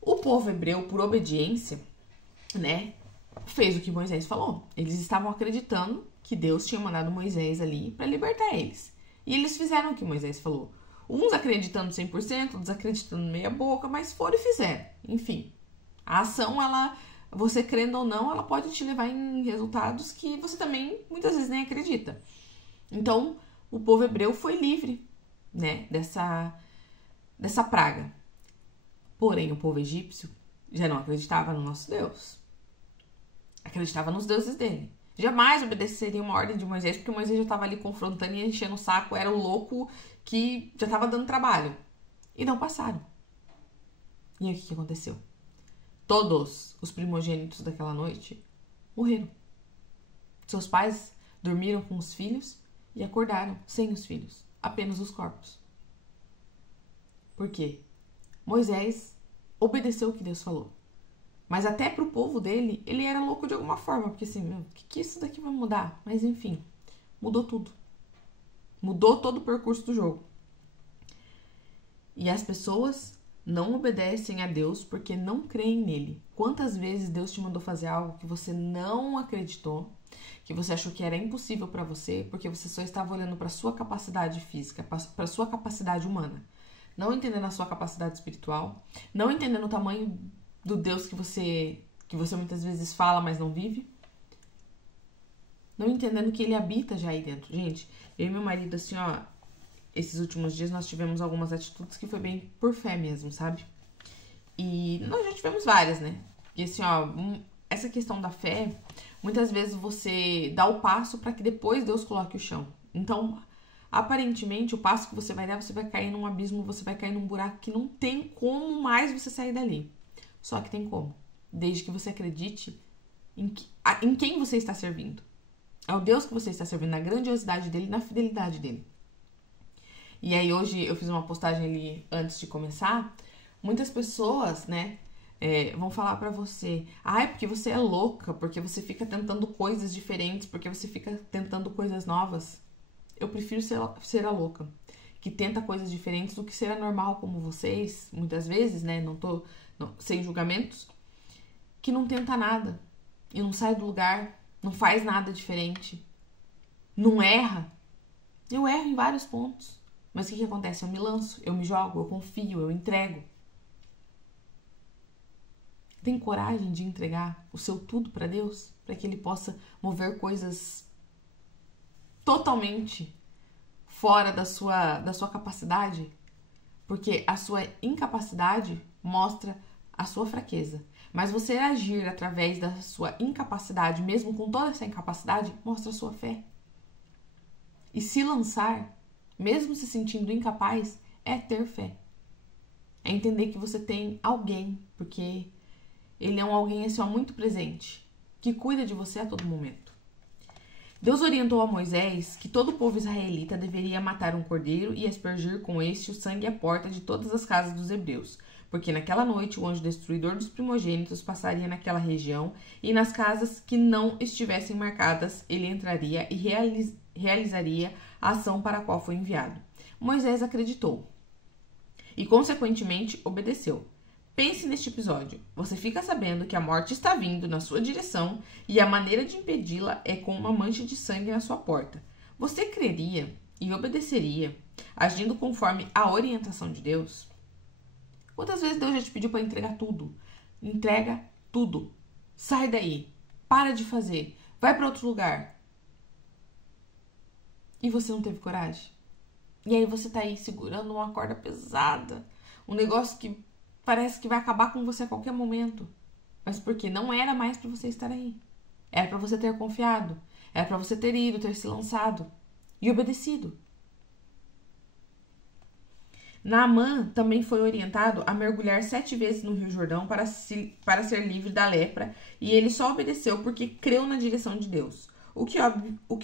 O povo hebreu, por obediência, né, fez o que Moisés falou. Eles estavam acreditando que Deus tinha mandado Moisés ali para libertar eles. E eles fizeram o que Moisés falou. Uns acreditando 100%, outros acreditando meia boca, mas foram e fizeram. Enfim, a ação, você crendo ou não, ela pode te levar em resultados que você também muitas vezes nem acredita. Então, o povo hebreu foi livre, né, dessa praga. Porém, o povo egípcio já não acreditava no nosso Deus. Acreditava nos deuses dele. Jamais obedeceria uma ordem de Moisés, porque Moisés já estava ali confrontando e enchendo o saco, era o louco que já estava dando trabalho. E não passaram. E aí o que aconteceu? Todos os primogênitos daquela noite morreram. Seus pais dormiram com os filhos e acordaram sem os filhos, apenas os corpos. Por quê? Moisés obedeceu o que Deus falou. Mas até pro povo dele, ele era louco de alguma forma, porque assim, o que isso daqui vai mudar? Mas enfim, mudou tudo. Mudou todo o percurso do jogo. E as pessoas não obedecem a Deus porque não creem nele. Quantas vezes Deus te mandou fazer algo que você não acreditou, que você achou que era impossível para você, porque você só estava olhando para sua capacidade física, para sua capacidade humana, não entendendo a sua capacidade espiritual, não entendendo o tamanho do Deus que você muitas vezes fala, mas não vive, não entendendo que ele habita já aí dentro. Gente, eu e meu marido, assim, ó, esses últimos dias nós tivemos algumas atitudes que foi bem por fé mesmo, sabe? E nós já tivemos várias, né? E assim, ó, essa questão da fé, muitas vezes você dá o passo para que depois Deus coloque o chão. Então, aparentemente, o passo que você vai dar, você vai cair num abismo, você vai cair num buraco que não tem como mais você sair dali. Só que tem como. Desde que você acredite em quem você está servindo. Ao Deus que você está servindo, na grandiosidade dele, na fidelidade dele. E aí hoje eu fiz uma postagem ali antes de começar. Muitas pessoas, né, vão falar pra você: é porque você é louca, porque você fica tentando coisas diferentes, porque você fica tentando coisas novas. Eu prefiro ser a louca, que tenta coisas diferentes do que ser anormal como vocês, muitas vezes, né? Sem julgamentos, que não tenta nada e não sai do lugar, não faz nada diferente, não erra. Eu erro em vários pontos, mas o que acontece? Eu me lanço, eu me jogo, eu confio, eu entrego. Tem coragem de entregar o seu tudo para Deus, para que Ele possa mover coisas totalmente fora da sua capacidade? Porque a sua incapacidade mostra a sua fraqueza. Mas você agir através da sua incapacidade, mesmo com toda essa incapacidade, mostra a sua fé. E se lançar, mesmo se sentindo incapaz, é ter fé. É entender que você tem alguém, porque Ele é um alguém assim, muito presente, que cuida de você a todo momento. Deus orientou a Moisés que todo o povo israelita deveria matar um cordeiro e aspergir com este o sangue à porta de todas as casas dos hebreus, porque naquela noite o anjo destruidor dos primogênitos passaria naquela região e nas casas que não estivessem marcadas ele entraria e realizaria a ação para a qual foi enviado. Moisés acreditou e, consequentemente, obedeceu. Pense neste episódio. Você fica sabendo que a morte está vindo na sua direção e a maneira de impedi-la é com uma mancha de sangue na sua porta. Você creria e obedeceria, agindo conforme a orientação de Deus? Quantas vezes Deus já te pediu para entregar tudo? Entrega tudo. Sai daí. Para de fazer. Vai para outro lugar. E você não teve coragem? E aí você tá aí segurando uma corda pesada. Um negócio que parece que vai acabar com você a qualquer momento. Mas por quê? Não era mais para você estar aí. Era para você ter confiado. Era para você ter ido, ter se lançado. E obedecido. Naamã também foi orientado a mergulhar 7 vezes no Rio Jordão para ser livre da lepra. E ele só obedeceu porque creu na direção de Deus. O que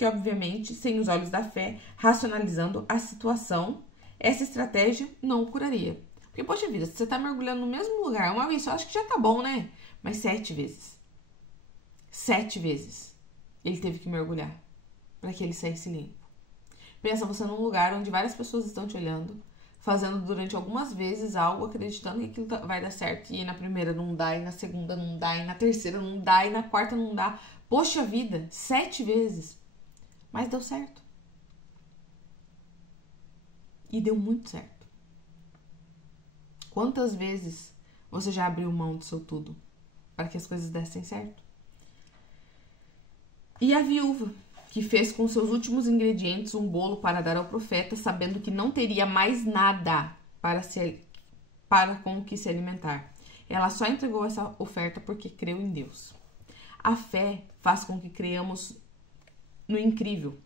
obviamente, sem os olhos da fé, racionalizando a situação, essa estratégia não o curaria. Porque, poxa vida, se você tá mergulhando no mesmo lugar uma vez só, acho que já tá bom, né? Mas 7 vezes. 7 vezes. Ele teve que mergulhar para que ele saísse limpo. Pensa você num lugar onde várias pessoas estão te olhando, fazendo durante algumas vezes algo, acreditando que aquilo vai dar certo. E na primeira não dá, e na segunda não dá, e na terceira não dá, e na quarta não dá. Poxa vida, 7 vezes. Mas deu certo. E deu muito certo. Quantas vezes você já abriu mão do seu tudo para que as coisas dessem certo? E a viúva, que fez com seus últimos ingredientes um bolo para dar ao profeta, sabendo que não teria mais nada para com o que se alimentar. Ela só entregou essa oferta porque creu em Deus. A fé faz com que creiamos no incrível.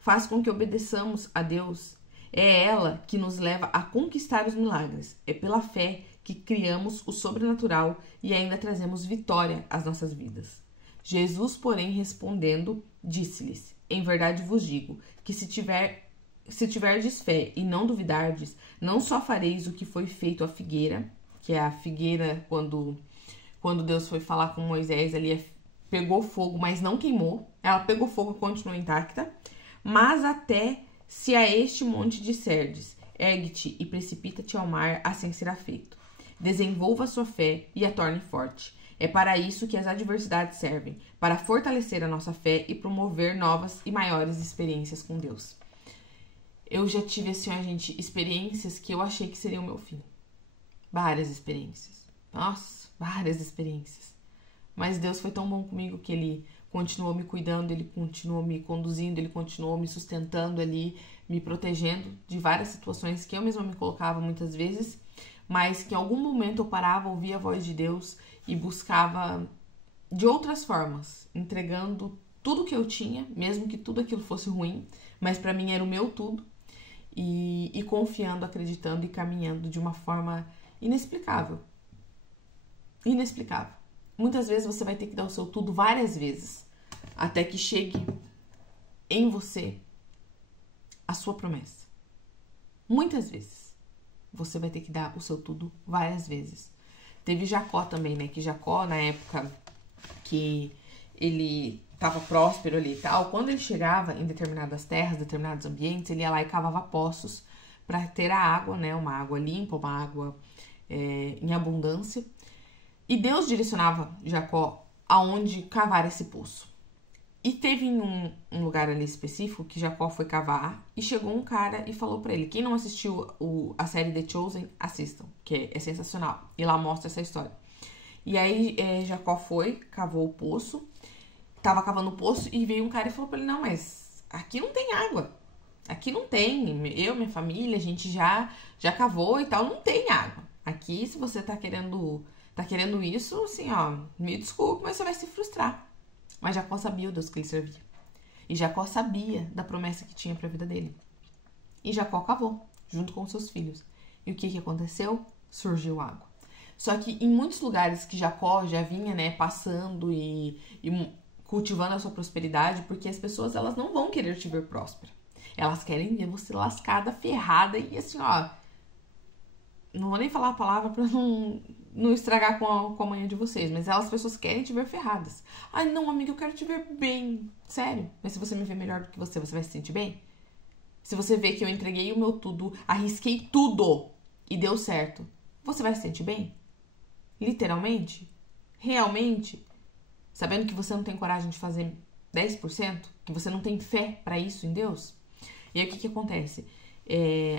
Faz com que obedeçamos a Deus. É ela que nos leva a conquistar os milagres. É pela fé que criamos o sobrenatural e ainda trazemos vitória às nossas vidas. Jesus, porém, respondendo, disse-lhes: em verdade vos digo, que se tiverdes fé e não duvidardes, não só fareis o que foi feito à figueira, que é a figueira quando Deus foi falar com Moisés, ali pegou fogo, mas não queimou. Ela pegou fogo e continuou intacta. Mas até se a este monte disserdes, ergue-te e precipita-te ao mar, assim será feito. Desenvolva a sua fé e a torne forte. É para isso que as adversidades servem, para fortalecer a nossa fé e promover novas e maiores experiências com Deus. Eu já tive, assim, gente, experiências que eu achei que seria o meu fim. Várias experiências. Nossa, várias experiências. Mas Deus foi tão bom comigo que Ele continuou me cuidando, Ele continuou me conduzindo, Ele continuou me sustentando ali, me protegendo de várias situações que eu mesma me colocava muitas vezes, mas que em algum momento eu parava, ouvia a voz de Deus e buscava de outras formas, entregando tudo que eu tinha, mesmo que tudo aquilo fosse ruim, mas para mim era o meu tudo, e confiando, acreditando e caminhando de uma forma inexplicável. Inexplicável. Muitas vezes você vai ter que dar o seu tudo várias vezes, até que chegue em você a sua promessa. Muitas vezes você vai ter que dar o seu tudo várias vezes. Teve Jacó também, né? Que Jacó, na época que ele estava próspero ali e tal, quando ele chegava em determinadas terras, determinados ambientes, ele ia lá e cavava poços para ter a água, né? Uma água limpa, uma água em abundância. E Deus direcionava Jacó aonde cavar esse poço. E teve um lugar ali específico que Jacó foi cavar e chegou um cara e falou pra ele. Quem não assistiu a série The Chosen, assistam, que é sensacional. E lá mostra essa história. E aí Jacó foi, cavou o poço, tava cavando o poço e veio um cara e falou pra ele, não, mas aqui não tem água. Aqui não tem. Eu, minha família, a gente já cavou e tal, não tem água. Aqui, se você tá querendo isso, assim, ó, me desculpe, mas você vai se frustrar. Mas Jacó sabia o Deus que ele servia. E Jacó sabia da promessa que tinha para a vida dele. E Jacó cavou, junto com seus filhos. E o que aconteceu? Surgiu água. Só que em muitos lugares que Jacó já vinha, né, passando e cultivando a sua prosperidade, porque as pessoas, elas não vão querer te ver próspera. Elas querem ver você lascada, ferrada e assim, ó... Não vou nem falar a palavra pra não estragar com a manhã de vocês, mas as pessoas querem te ver ferradas. Ai, não, amiga, eu quero te ver bem. Sério? Mas se você me ver melhor do que você vai se sentir bem? Se você vê que eu entreguei o meu tudo, arrisquei tudo e deu certo, você vai se sentir bem? Literalmente? Realmente? Sabendo que você não tem coragem de fazer 10%? Que você não tem fé pra isso em Deus? E aí o que acontece?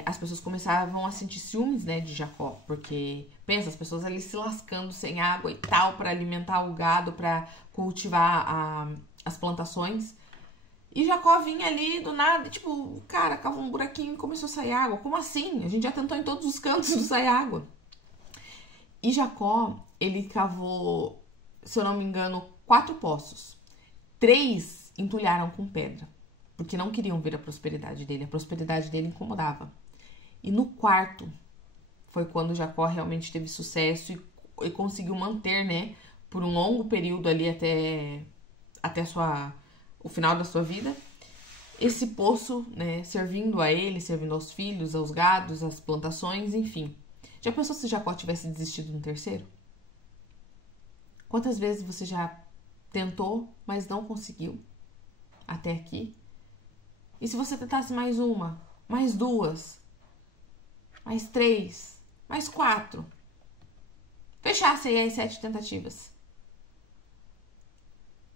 As pessoas começavam a sentir ciúmes, né, de Jacó, porque, pensa, as pessoas ali se lascando sem água e tal, para alimentar o gado, para cultivar as plantações, e Jacó vinha ali do nada, tipo, cara, cavou um buraquinho e começou a sair água. Como assim? A gente já tentou em todos os cantos não sair água. E Jacó, ele cavou, se eu não me engano, 4 poços. 3 entulharam com pedra, porque não queriam ver a prosperidade dele. A prosperidade dele incomodava. E no 4 foi quando Jacó realmente teve sucesso e conseguiu manter, né, por um longo período ali até o final da sua vida, esse poço, né, servindo a ele, servindo aos filhos, aos gados, às plantações, enfim. Já pensou se Jacó tivesse desistido no 3º? Quantas vezes você já tentou, mas não conseguiu até aqui? E se você tentasse mais 1, mais 2, mais 3, mais 4? Fechasse aí as 7 tentativas.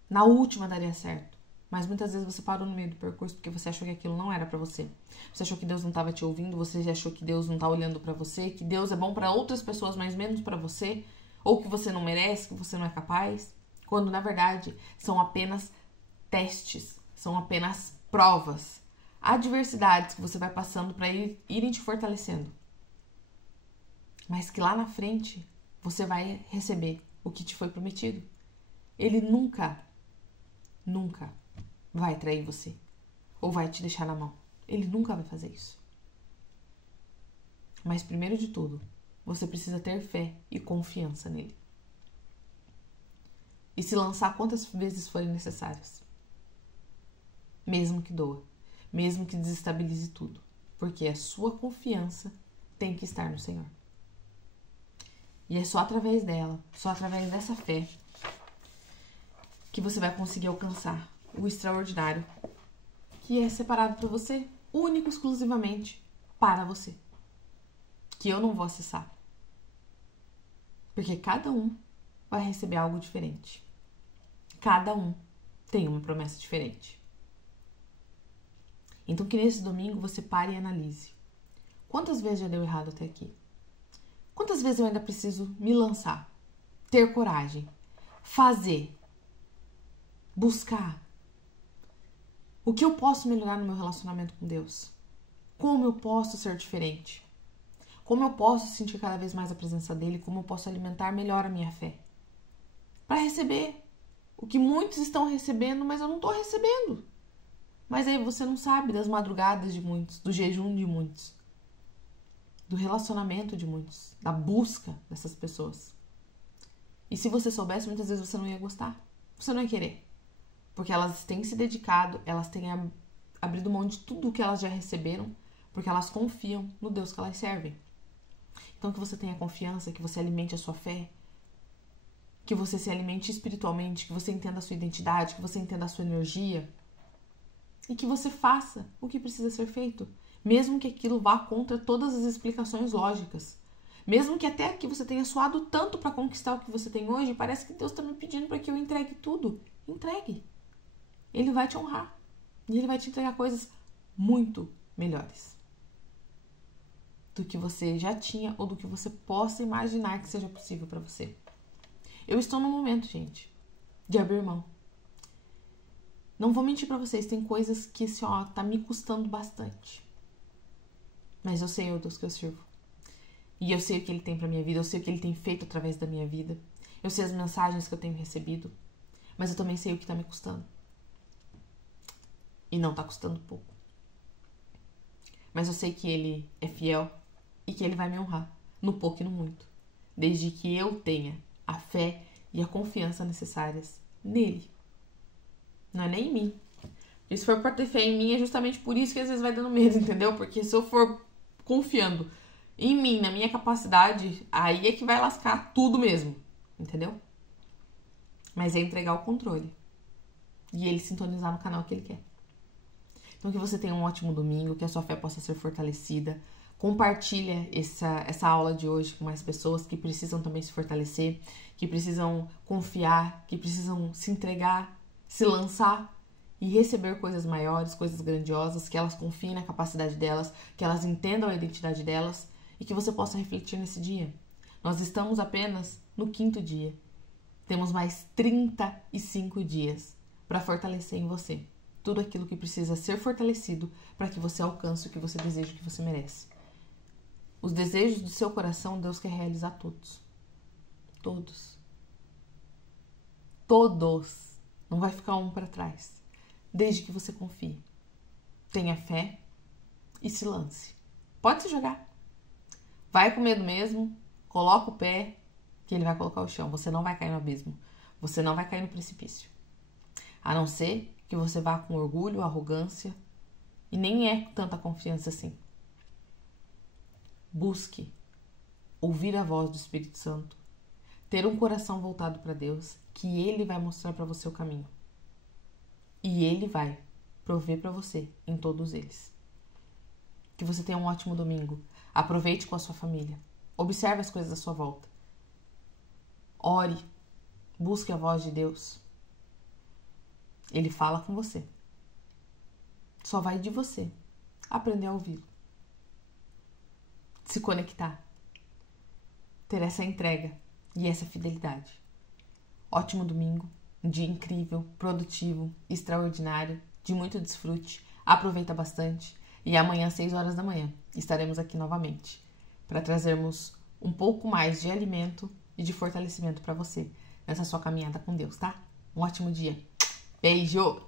Na última daria certo. Mas muitas vezes você parou no meio do percurso porque você achou que aquilo não era pra você. Você achou que Deus não estava te ouvindo, você achou que Deus não tá olhando pra você, que Deus é bom pra outras pessoas, mas menos pra você, ou que você não merece, que você não é capaz. Quando, na verdade, são apenas testes, são apenas provas, adversidades que você vai passando para irem te fortalecendo. Mas que lá na frente você vai receber o que te foi prometido. Ele nunca vai trair você ou vai te deixar na mão. Ele nunca vai fazer isso. Mas primeiro de tudo, você precisa ter fé e confiança nele. E se lançar quantas vezes forem necessárias. Mesmo que doa. Mesmo que desestabilize tudo. Porque a sua confiança tem que estar no Senhor. E é só através dela, só através dessa fé, que você vai conseguir alcançar o extraordinário que é separado para você, único, exclusivamente para você. Que eu não vou acessar. Porque cada um vai receber algo diferente. Cada um tem uma promessa diferente. Então que nesse domingo você pare e analise. Quantas vezes já deu errado até aqui? Quantas vezes eu ainda preciso me lançar? Ter coragem. Fazer. Buscar. O que eu posso melhorar no meu relacionamento com Deus? Como eu posso ser diferente? Como eu posso sentir cada vez mais a presença dele? Como eu posso alimentar melhor a minha fé? Para receber o que muitos estão recebendo, mas eu não estou recebendo. Mas aí você não sabe das madrugadas de muitos, do jejum de muitos, do relacionamento de muitos, da busca dessas pessoas. E se você soubesse, muitas vezes você não ia gostar. Você não ia querer. Porque elas têm se dedicado, elas têm abrido mão de tudo o que elas já receberam, porque elas confiam no Deus que elas servem. Então que você tenha confiança, que você alimente a sua fé, que você se alimente espiritualmente, que você entenda a sua identidade, que você entenda a sua energia e que você faça o que precisa ser feito, mesmo que aquilo vá contra todas as explicações lógicas. Mesmo que até que você tenha suado tanto para conquistar o que você tem hoje, parece que Deus está me pedindo para que eu entregue tudo. Entregue. Ele vai te honrar. E Ele vai te entregar coisas muito melhores do que você já tinha ou do que você possa imaginar que seja possível para você. Eu estou no momento, gente, de abrir mão. Não vou mentir para vocês, tem coisas que tá me custando bastante. Mas eu sei o Deus que eu sirvo. E eu sei o que Ele tem pra minha vida, eu sei o que Ele tem feito através da minha vida. Eu sei as mensagens que eu tenho recebido. Mas eu também sei o que tá me custando. E não tá custando pouco. Mas eu sei que Ele é fiel e que Ele vai me honrar, no pouco e no muito. Desde que eu tenha a fé e a confiança necessárias nele. Não é nem em mim. E se for pra ter fé em mim, é justamente por isso que às vezes vai dando medo, entendeu? Porque se eu for confiando em mim, na minha capacidade, aí é que vai lascar tudo mesmo, entendeu? Mas é entregar o controle. E ele sintonizar no canal que ele quer. Então que você tenha um ótimo domingo, que a sua fé possa ser fortalecida. Compartilha essa aula de hoje com mais pessoas que precisam também se fortalecer, que precisam confiar, que precisam se entregar, se lançar e receber coisas maiores, coisas grandiosas, que elas confiem na capacidade delas, que elas entendam a identidade delas e que você possa refletir nesse dia. Nós estamos apenas no 5º dia. Temos mais 35 dias para fortalecer em você tudo aquilo que precisa ser fortalecido para que você alcance o que você deseja, o que você merece. Os desejos do seu coração, Deus quer realizar todos. Todos. Todos. Não vai ficar um para trás. Desde que você confie. Tenha fé e se lance. Pode se jogar. Vai com medo mesmo. Coloca o pé que ele vai colocar o chão. Você não vai cair no abismo. Você não vai cair no precipício. A não ser que você vá com orgulho, arrogância. E nem é tanta confiança assim. Busque ouvir a voz do Espírito Santo. Ter um coração voltado para Deus. Que Ele vai mostrar para você o caminho. E Ele vai prover para você em todos eles. Que você tenha um ótimo domingo. Aproveite com a sua família. Observe as coisas à sua volta. Ore. Busque a voz de Deus. Ele fala com você. Só vai de você aprender a ouvi-lo. Se conectar. Ter essa entrega e essa fidelidade. Ótimo domingo. Um dia incrível, produtivo, extraordinário, de muito desfrute. Aproveita bastante. E amanhã, às 6 horas da manhã, estaremos aqui novamente para trazermos um pouco mais de alimento e de fortalecimento para você nessa sua caminhada com Deus, tá? Um ótimo dia. Beijo!